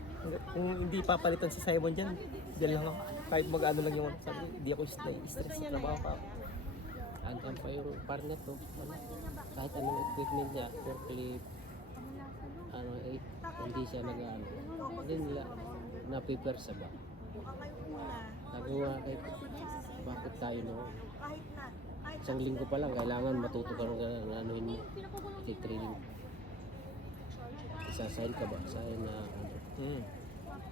kung hindi papalitan si Simon dyan, dyan lang ako. Kahit mag-ano lang yung, sabi ko, hindi ako stress sa trabaho pa. Andyan pa yung partner to. Kahit anong equipment niya, forklift, ano, hindi siya nag-ano. Hindi nila napipersa ba? Nagawa kay bakit tayo no? Isang linggo pa lang, kailangan matuto ka ng anuhin mo. Training. Isa-sign ka ba? Sign na ano?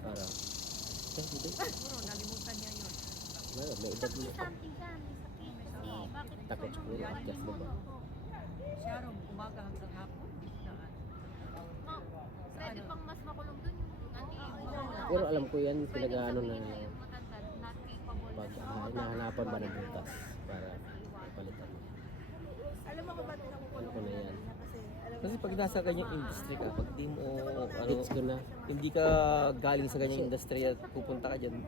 Para. Hindi. siguro nalimutan niya yun. May edad mo. Something ka, may sakit. Kasi bakit Takot siguro, adjust mo ba? Siya rin umaga hanggang hapon. Pwede pang mas makulong dun yung ano yung Pero alam ko yan, pinag-ano na yung matanda, not capable. pag hinahanapan ba ng butas para palitan. Alam mo ba ba't Ano ko na yan? Kasi pag nasa ganyang industry ka, pag di mo, ano, Hits ko na. hindi ka galing sa ganyang industry at pupunta ka dyan,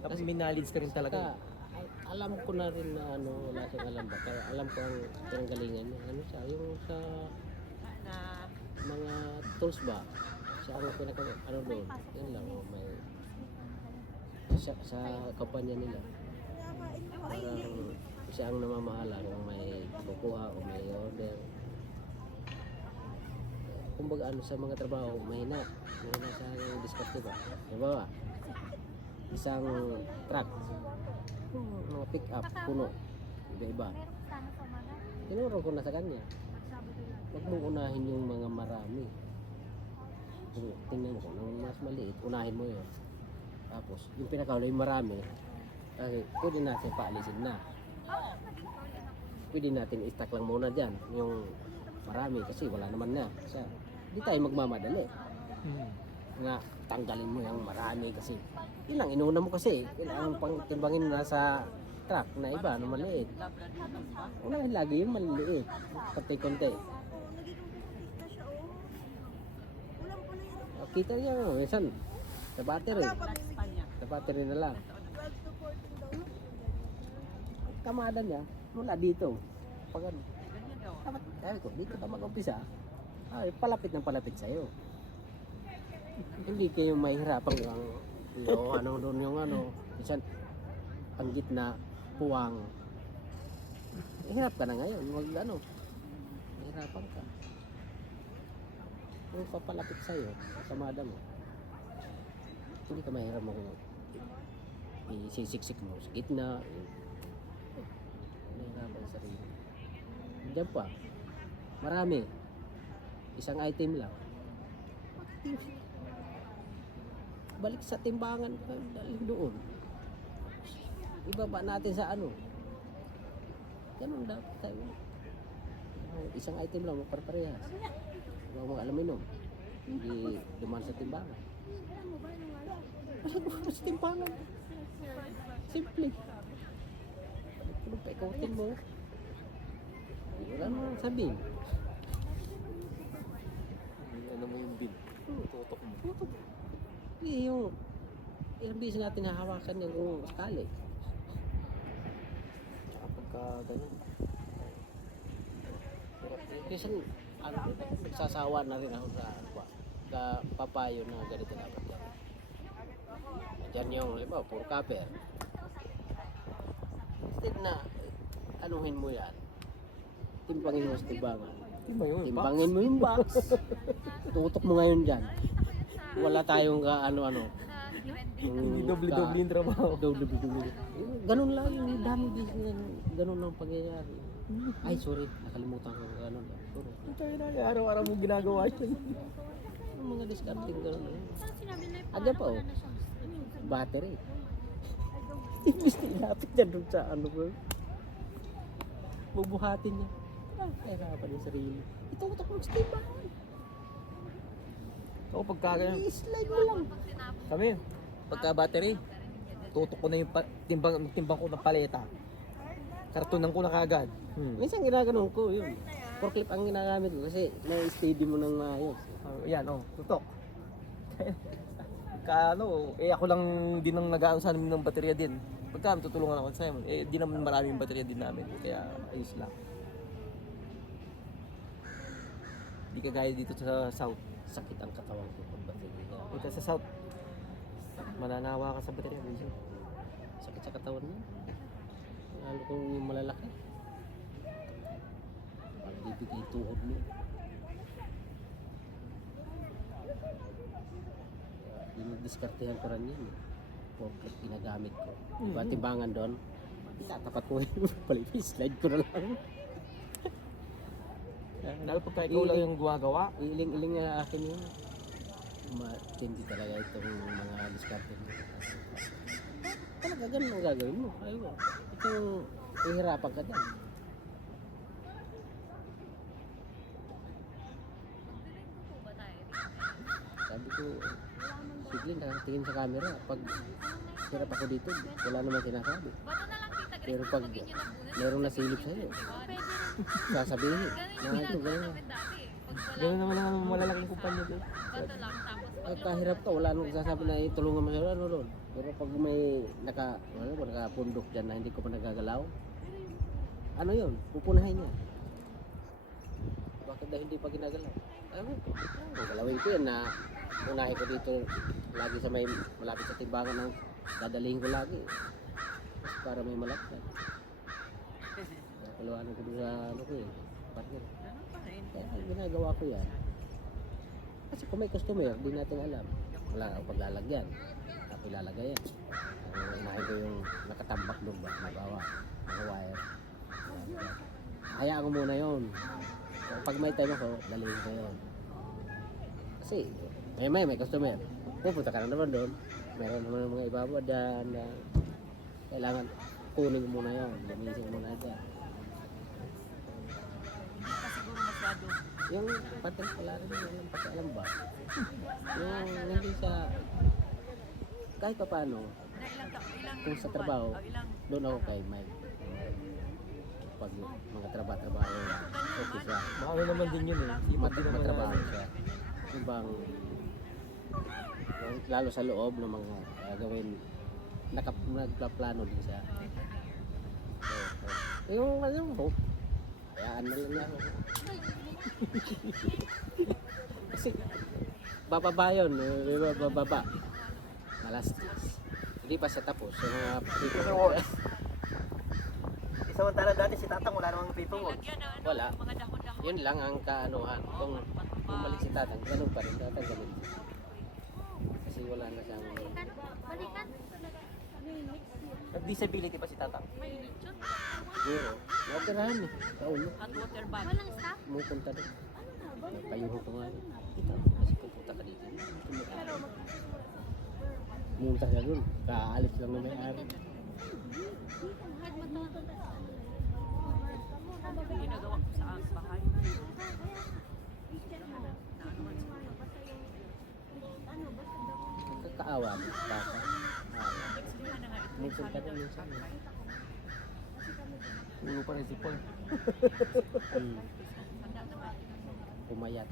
tapos may knowledge ka rin talaga. Kaya, alam ko na rin na ano, wala siyang alam ba. Kaya alam ko ang pinanggalingan niya. Ano siya, yung sa Na mga tools ba? Siya ang pinaka, ano doon. Yan lang, oh, may sa kampanya nila. Parang siya ang namamahala kung may kukuha o may order. Kumbaga ano sa mga trabaho, mahina sa diskarte ba? Diba? Isang truck, mga pick up, puno, iba-iba. meron sana sa umaga? Tinuro ko na sa kanya. Huwag mong unahin yung mga marami. Kung tingnan mo kung anong mas maliit, unahin mo yun. Tapos, yung pinakaula yung marami, pwede natin paalisin na. Pwede natin i-stack lang muna dyan, yung marami, kasi wala naman na. Kasi, di tayo magmamadali. Nga, tanggalin mo yung marami kasi. Yun lang, inuna mo kasi. Kailangan pang timbangin na sa truck na iba na maliit. Unahin lagi yung maliliit. Konti-konti. Kita niya mo, minsan sa battery. lifespan niya. Sa battery na lang. Kamada niya, mula dito. Pag ano, Ganyan daw. dapat, sabi ko, dito ka mag-umpisa. Ay, palapit ng palapit sa'yo. Hindi kayo mahirapan yung ano doon yung ano. Minsan, ang gitna, puwang. Hirap ka na ngayon, wag ano. Mahirapan ka. Kung papalapit sa'yo, kamada mo, hindi ka mahirap mo kung isisiksik mo sa gitna. Mahirapan sa sarili. Diyan pa, marami. Isang item lang. Balik sa timbangan, dalhin doon. Ibaba natin sa ano. Ganun dapat tayo. Isang item lang, magpare-parehas. Huwag mong aluminum. Hindi dumaan sa timbangan. Sa timbangan. Simple. Kung paikotin mo, wala naman sabihin. Ano mo yung bin? Tutok mo. Yung ilang beses natin hahawakan yung kung sakali. Tsaka pagka ganun. Kasi ano, nagsasawa na rin ako sa papayo na ganito dapat yan. Diyan yung, halimbawa, puro copper. Instead na, anuhin mo yan, timbangin mo sa timbangan. Timbangin mo yung box. Tutok mo ngayon dyan. Wala tayong ano-ano. Hindi doble-doble yung trabaho. Doble-doble. Ganun lang yung dami din ganun ang pangyayari. Ay, sorry, nakalimutan ko ganun. Sorry. Tayo na, araw-araw mo ginagawa yun. Yung mga discarding ganun. Agad pa oh. Battery. Imbis na ilapit niya doon sa ano bro. Bubuhatin niya. Kahirapan yung sarili. Itutok mo sa timbangan. Oo, pagka ganyan. I-slide mo lang. Kami, pagka battery, tutok ko na yung timbang ko ng paleta. Kartunan ko na kagad. Minsan ginaganon ko yun. Forklift ang ginagamit ko kasi may steady mo ng maayos. Yan, tutok. Ano, ako lang din ang nag-aano sa amin ng baterya din. Pagka tutulungan ako sa Simon, di naman maraming baterya din namin. Kaya ayos lang. Di kagaya dito sa South. Sakit ang katawan ko pag baterya. Dito sa South, mananawa ka sa baterya. Busy. Sakit sa katawan mo. Lalo kung yung malalaki. Magbibigay yung tuhod mo. Dinidiskartehan ko rin yun. Forklift ginagamit ko. Diba timbangan doon? Itatapat ko yun. Palipis, slide ko na lang. Lalo pagka ikaw lang yung gumagawa. Iling-iling na akin yun. Matindi talaga itong mga diskarte mo. Talaga ganun ang gagawin mo. Ayun. Itong ihirapan ka dyan. Sabi ko, sige, nakatingin sa camera. Pag hirap ako dito, wala naman sinasabi. Pero pag meron nasilip sa'yo, sasabihin, na ito, gano'n. Gano'n naman ang malalaking kumpanya doon. Kahirap ka, wala nang sasabi na itulungan mo sa ano doon. Pero pag may nakapundok dyan na hindi ko pa nagagalaw, ano yun, pupunahin niya. Bakit dahil hindi pa ginagalaw? Ayun, galawin ko yan na unahin ko dito lagi sa may malapit sa timbangan ng dadalhin ko lagi. Para may malapit. Kaluanan ko doon sa ano ko eh, partner. Kaya ginagawa ko yan. Kasi kung may customer, di natin alam. Wala akong paglalagyan. Ako ilalagay yan. Unahin ko yung nakatambak doon ba, naka-wire. Hayaan ko muna yun. Pag may time ako, dalhin ko yun. Kasi may customer. Pupunta ka na naman doon. Meron naman mga ibaba dyan na kailangan kunin muna yun. Lamisin muna dyan. Siguro masyado. Yung patent pala rin yung pakialam ba? Yung hindi sa kahit pa paano, kung sa trabaho, doon ako kay Mike. Pag mga trabaho, okay siya. Ano naman din yun eh. Sipag din naman Matrabaho siya. Yung bang, lalo sa loob ng mga gawin, nagplaplano din siya. Yung ano mo, kayaan na lang niya ako. Kasi bababa yun, bababa. Alas 10. Hindi pa siya tapos. Yung mga people. Samantala dati si Tatang wala namang pitong. Wala. Yun lang ang kaanuhan. Kung bumalik si Tatang, ganun pa rin. Tatang ganun. Kasi wala na siyang... Nag-disability pa si Tatang. Zero. Nakatirahan eh. Kaulo. At water bag. Mupunta doon. Payuho ko nga yun. Ito. Kasi pupunta ka dito. Pumunta ka doon. Kaalis lang na may-ari. Ginagawa ko sa bahay. katawan. Baka. Explain na nga ito. Minsan ka din, minsan. Ulo pa rin sipon. Handa naman. Pumayat.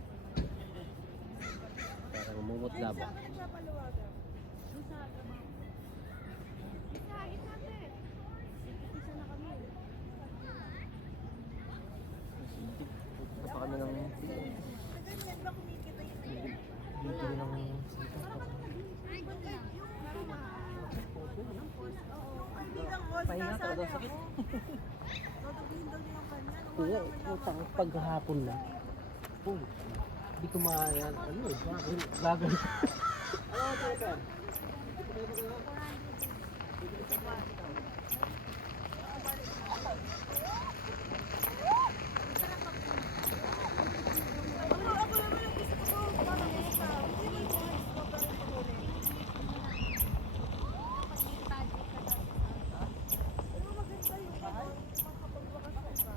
Parang umumutla ba? Saan ka nagpapaluwagan? Punta pa kami ng Sa ganyan ba kumikita yung bibili ng kaibigan ko, pahinga sinasabi talaga ako. sakit. Tutubihin daw niya ang kanya. Nung Oo, wala man lang utang ako. paghahapon na. Oh, hindi ko maayan. Ano eh, gagawin. Ako naman ang gusto ko. Parang gusto. Hindi mo yung gusto ko. Parang pahuli. Pero maganda yung ano, makapagbakas ka.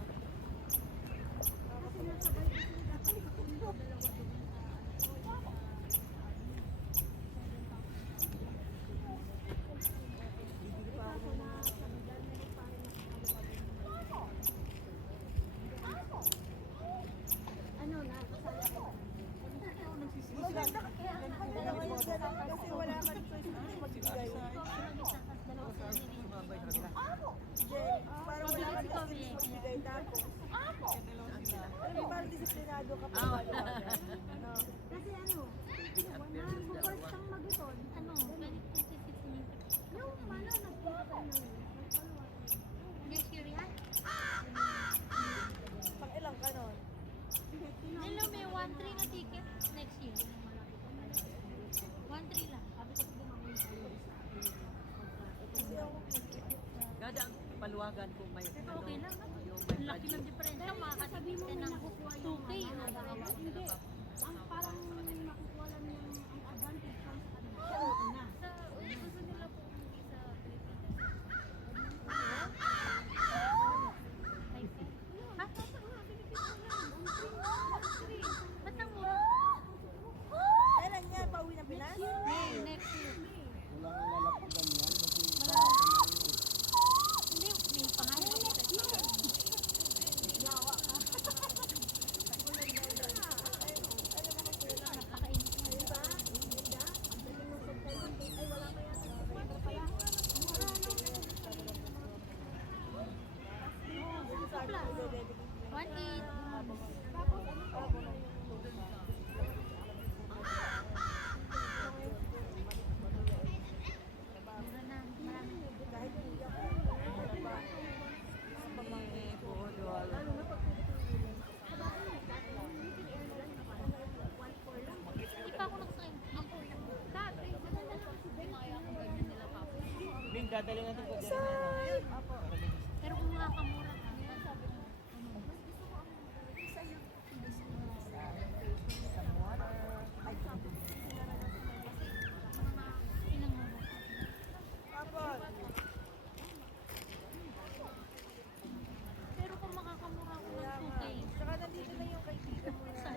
Maganda naman yung ganun kasi wala kang choice kundi magbigay. Jen, parang wala kang choice magbigay tapos. Alam mo, parang disiplinado ka pa. Ano? Kasi ano, first time mag-ipon, ano, yung paano nagpunta tayo ng next year yan? Pang ilang ka nun? Hello, may 1-3 na ticket next year. 1-3 lang. Sabi ko Kasi ako, Kada ang paluwagan kung may pero okay lang. yung Ang may laki ng diferensya. Makakatipid ka ng 2K. Hindi. Ang parang makukuha lang yung ang advantage sa kanila. Sa gusto nila po umuwi sa Pilipinas. Ha? Ba't ang mura? kailan niya pauwi ng Pinas? Next year. Wala kang lalapitan yan. Hindi, may pangalan next year. Hindi pa ako nakasakay. Ako. Dati, maganda lang kasi kaya ako ganyan nila papa. Bing, dadali natin po. Pero kung makakamura ka, sabi ko, pinamura. Tapos, Pero kung makakamura ko ng 2K, saka nandito na yung kaibigan mo na.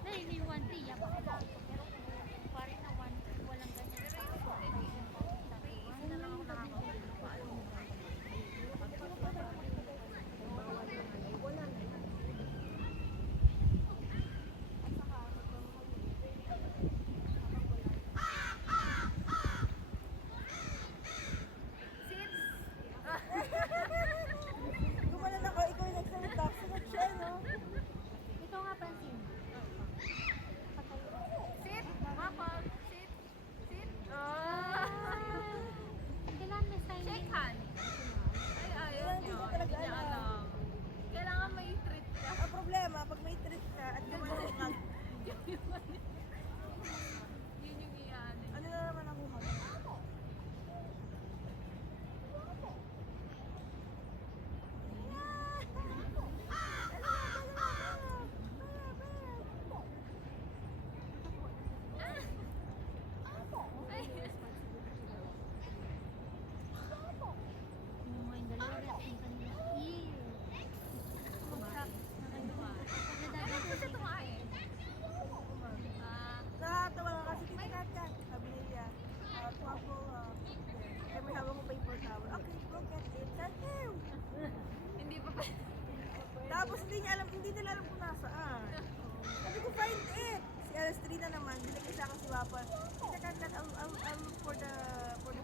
dahil may 1T, yabang ko. Pero kung pa rin na 1T, walang ganyan. Isa na lang ako nakakawala. hindi nila alam kung nasaan. Sabi ko, find it! Si LS3 na naman, binigay sa akin si Wapa. Teka, I'll look for the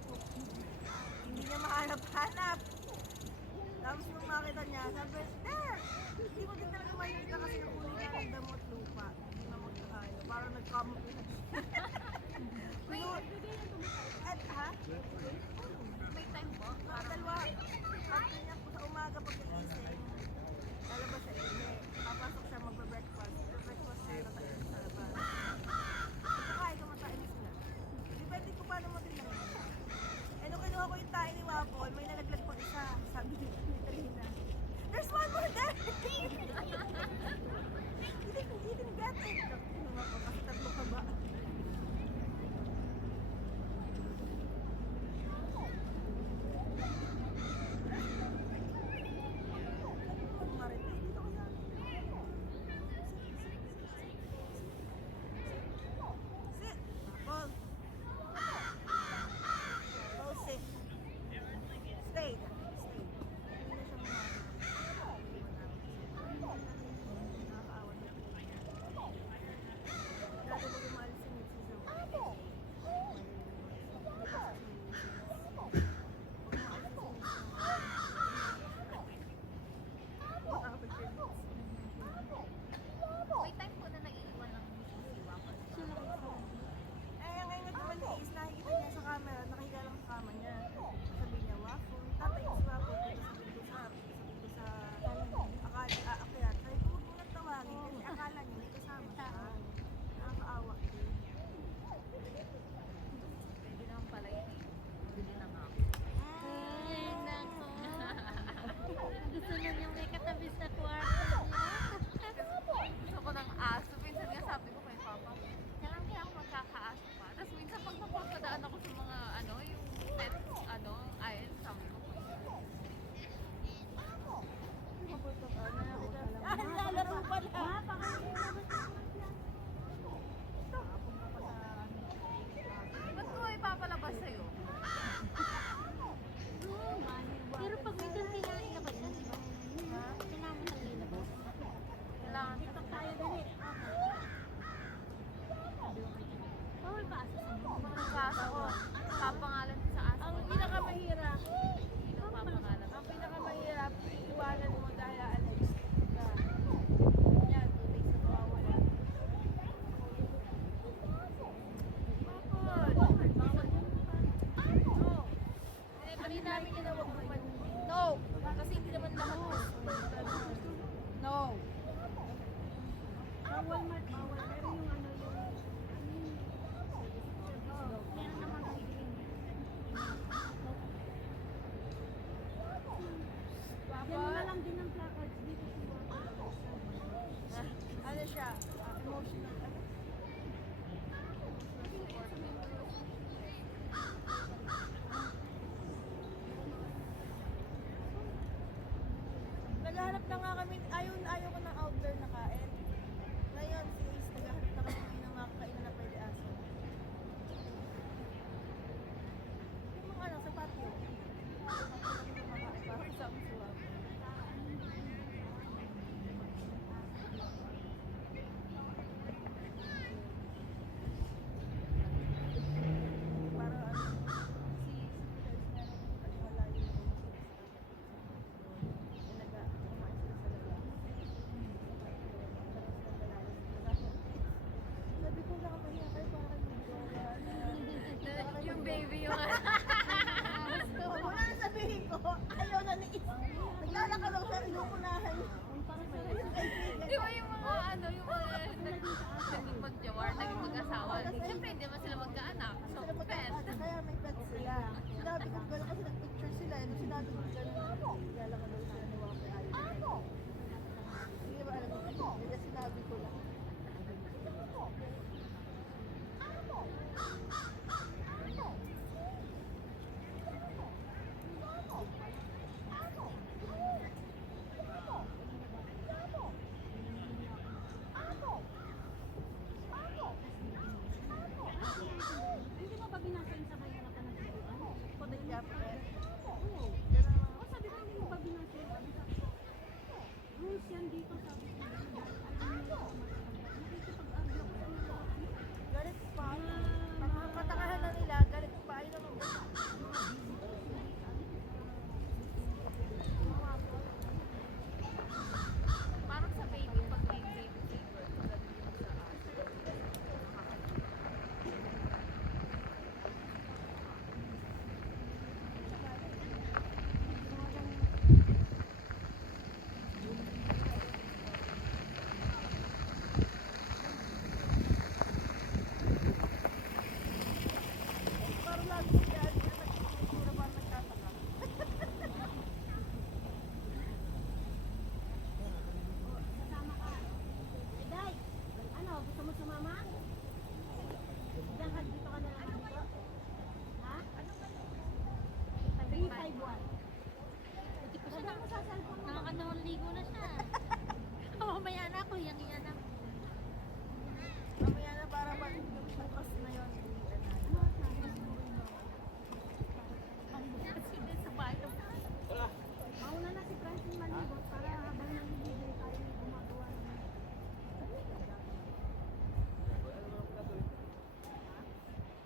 cookie. Hindi niya mahanap-hanap. Tapos nung makita niya, sabi, there! Hindi mo din talaga makikita kasi yung uli nga ng damot lupa. Hindi na magkakayo. Parang nag-camouflage. At ha? May time po. Dalawa. After niya po sa umaga pagkagising, lalabas siya hindi. Papasok siya magbe-breakfast. Breakfast siya na tayo sa labas. At saka kumakain sila. Depende ko paano mo din naman. Eh nung kinuha ko yung tayo ni Wapol, may nalaglag pa isa. Sabi ni Trina, there's one more there! He didn't get it. Kinuha ko kasi tatlo ka ba? Sit. Paul. Paul, sit. Stay. Stay. Hindi na siya nakakaawa na. Dati ko umalis si Mitzi sa May time po na nag-iwan lang si Wapa. eh, ngayon naman is nakikita niya sa camera, nakahiga lang sa kama niya. Sabi niya, Wafo, tatay ko si Wafo, sabi ko sa aakyat. Sabi ko, huwag mo nang tawagin kasi akala niya may kasama siya. Nakakaawa din. Pwede naman pala yun eh. Bili na nga ako. Gusto na niyang may katabi sa kwarto niya. Gusto ko ng aso. Minsan nga sabi ko kay Papa, kailangan kaya ako magkakaaso pa. Tapos minsan pag napapadaan ako sa mga yung pet, ayun, sabi ko. Lalaro pala. Ba't ko ipapalabas sa'yo? Pero pag may kailangan ilabas yan, di ba? Kailangan mo nang ilabas. Kailangan Dito tayo dali. Bawal ba asa sa mo? Pagkasa ko, papangalan sa aso. Ang pinakamahirap, Sino papangalan? ang pinakamahirap, iwanan mo dahil aalis ka. Yan, 2 days na mawawala. Hindi namin ginawag naman. No! Kasi hindi naman lahat. No! Bawal mark, bawal. Pero yung meron naman yan na lang din ang placards dito sa Ano siya? Emotional. Naghahanap na nga kami, ayaw ko ng outdoor na kain. Ngayon, si Ace, naghahanap na kami ngayon ng makakainan na pwede aso. Yung mga sa patio. Para sa musuwa. Para wala yung kumain sila sa lala. Sabi ko lang kaya kayo parang Yung baby yung wala na sabihin ko, ayaw na ni Is. Naglalaka daw sa inuunahan. Di ba yung mga yung mga naging magjawar, naging mag-asawa. Siyempre hindi naman sila magkaanak. So, pet. Kaya may pet sila. Sinabi ko gano'n kasi nag-picture sila. Nung sinabi ko gano'n, naglalaka daw sila ni Wapay ayaw. Hindi ba alam ko? Hindi sinabi ko lang. Hindi mo ba binasa yung sa kanya na panagpuan? Kaya pet. Oo. Sabi ko, hindi mo ba ako, yang iyan na. Mamaya na para bukas na yun. Hindi sa bahay. Mauna na si Francine Manibot para habang nangyayari tayo gumagawa ng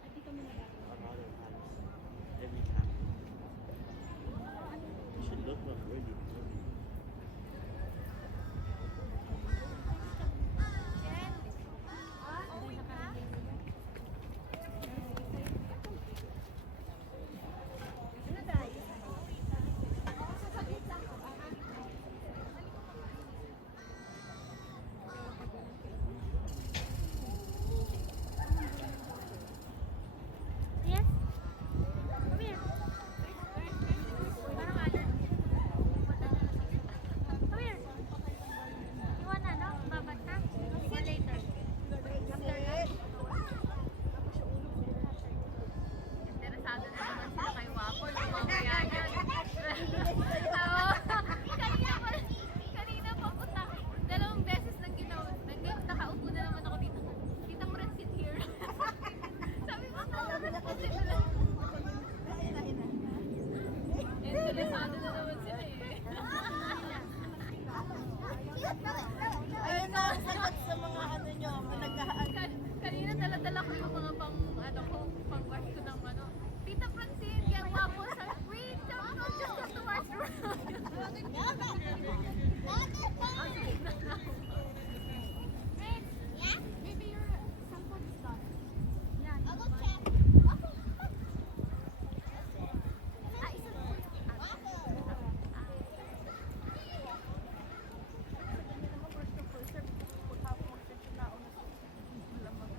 at di kami nagagawa. Every time. You should look up really. Yes? Come here. Parang ano? Come here. Iwan na, no? Babat na? See you later. Interesado na naman sila kay Wapo nung mamaya yan. Oo. Kanina pa punta. Dalawang beses nang ginawa. Nakaupo na naman ako dito. Kita mo rin sit here. Sabi ko, kasi wala. Interesado na naman sila eh. Ayun na ang sagot sa mga ano nyo, nagkaan. Kanina dala-dala ko yung mga pang-wash ko ng ano. Tita Francine, yan Wapo. Sabi, wait, don't go, just have to wash your Maybe your cellphone is done. Yan. Ah, isa lang po yung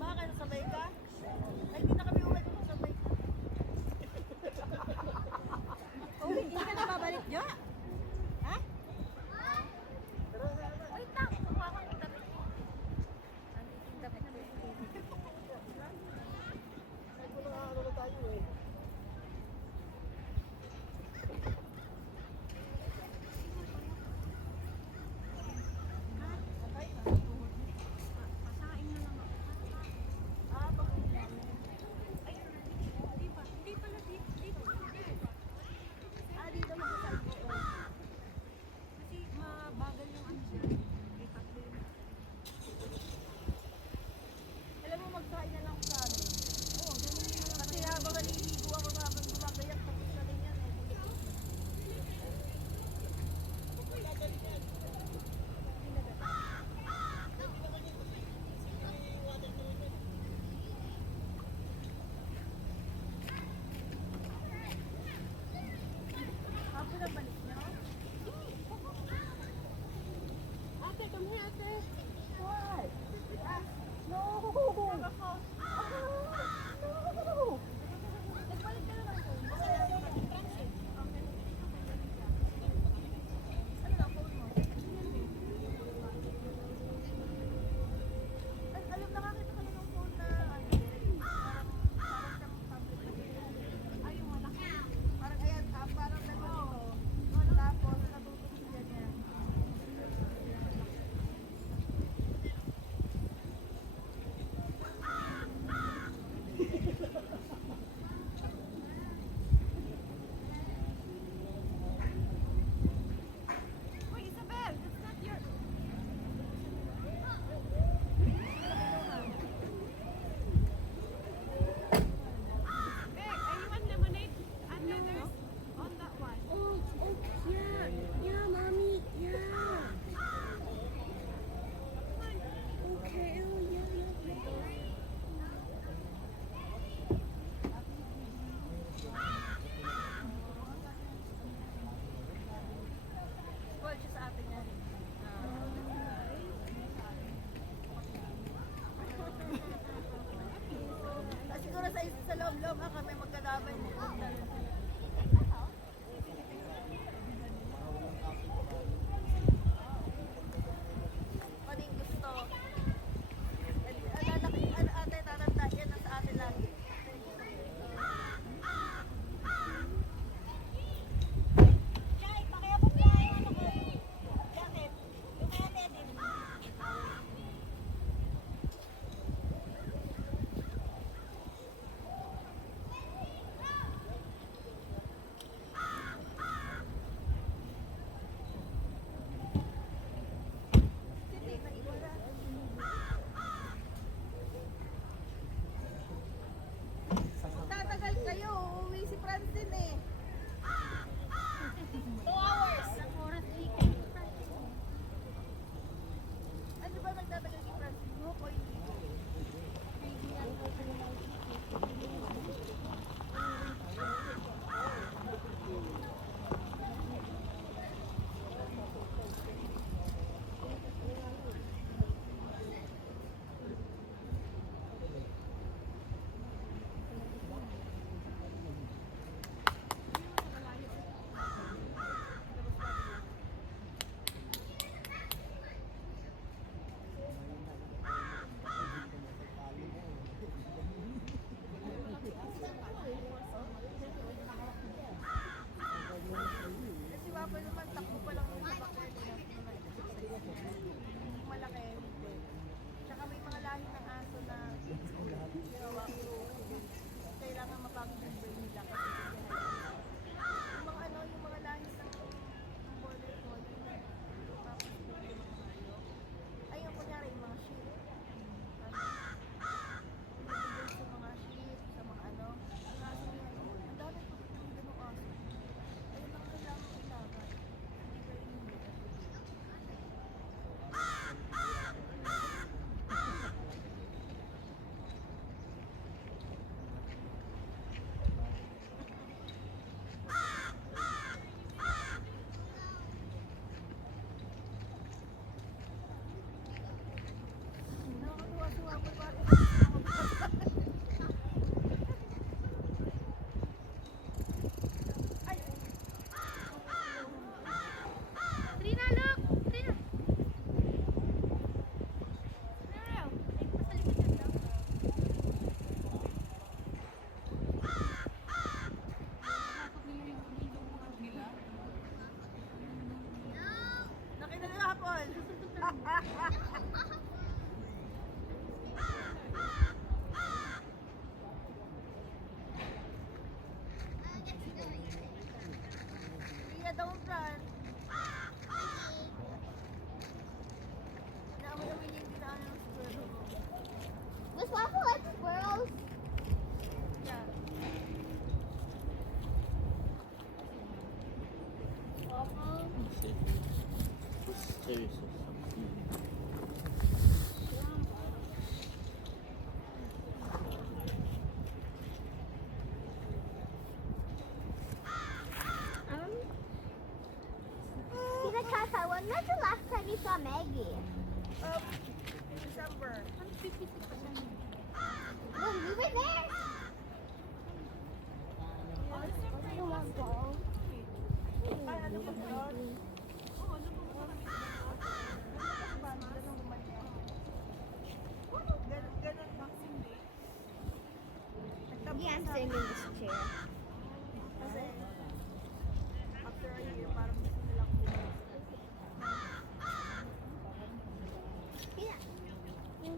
Bakit sabay ka? Ay, hindi na kami uwi kung sabay ka. Oh, hindi ka na babalik dyan? Ha? wait lang, kukuha ko ng damit ko. Ang damit ko. Ah, dito magsasalbo. Kasi mabagal yung ano siya. Alam mo, magkain na lang sa amin. Oo, ganun na lang. Kasi habang naliligo ako habang gumagayak, tapos na rin yan eh. Hapon na balik niyo? Ate, come here, ate. What? No! No! Nagbalik ka na lang po. Ano lang, phone mo? Alam, nakakita ka na ng phone na ano, parang siyang public. Ay, yung malaki. Parang ayan, parang nagano. Tapos natutulog siya niya. Mia, don't run. Naamoy-amoy niya yung dinaan ng squirrel. Does Waffle like squirrels? Yeah. Waffle? Seriously. Tita Tata, when was the last time you saw Maggie? December. When we were there? You want to go? Ay, ano ba yun? Ganun ba? Yeah, I'm sitting in this chair. Kasi, after a year, parang gusto nilang pumunta. Yeah.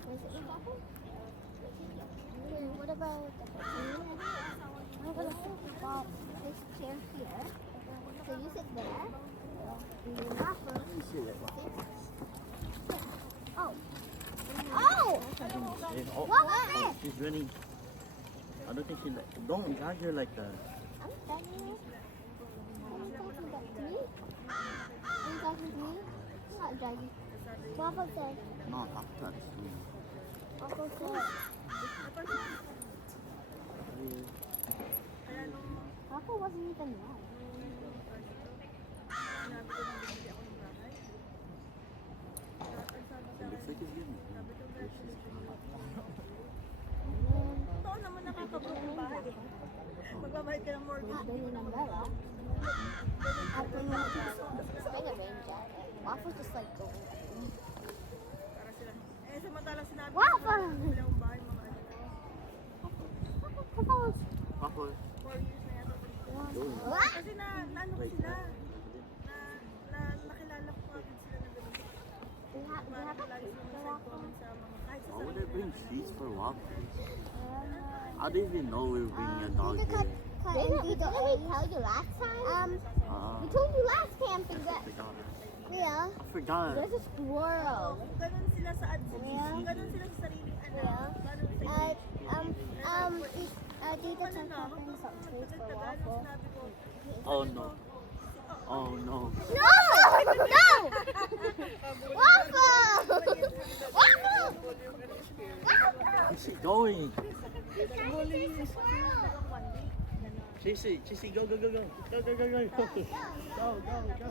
Was it your Waffle? What about the I'm gonna put about this chair here. So you sit there. And you Waffle. Oh. Oh! What was it? She's running. I don't think she like. Don't drag her like that. I'm talking to you. Are you talking back to me? Are you talking to me? I'm not dragging. Waffle said. No, after this. Waffle said. Waffle wasn't even there. It looks like it's getting. Totoo naman nakakabot ng bahay. Magbabayad ka ng mortgage. Not doing an umbrella. After you spring a rain jacket. Waffle's just like going. Para sila. Eh, samantalang sinabi ko Waffle! sila yung bahay mga ano. Waffle! Waffle. 4 years na yata. What? Kasi na ano ko sila. Na nakilala ko agad sila na gano'n. We have Parang a lagi picture sila of mag-send comment sa mga kahit sa Why would sarili. I bring seeds for waffles? I didn't even know we were bringing a dog Did here. we tell you last time? We told you last camping that. Yeah. I forgot. There's a squirrel. Ganun sila sa ganun sila sa sariling anak. Ganun sa Tita Tata brings some treats for Waffle. sinabi ko. Oh no. Oh no. No! No! Waffle! Waffle! Where's she going? There's a squirrel. Chissy, go, go, go, go. Go, go, go, go. Go, go, go.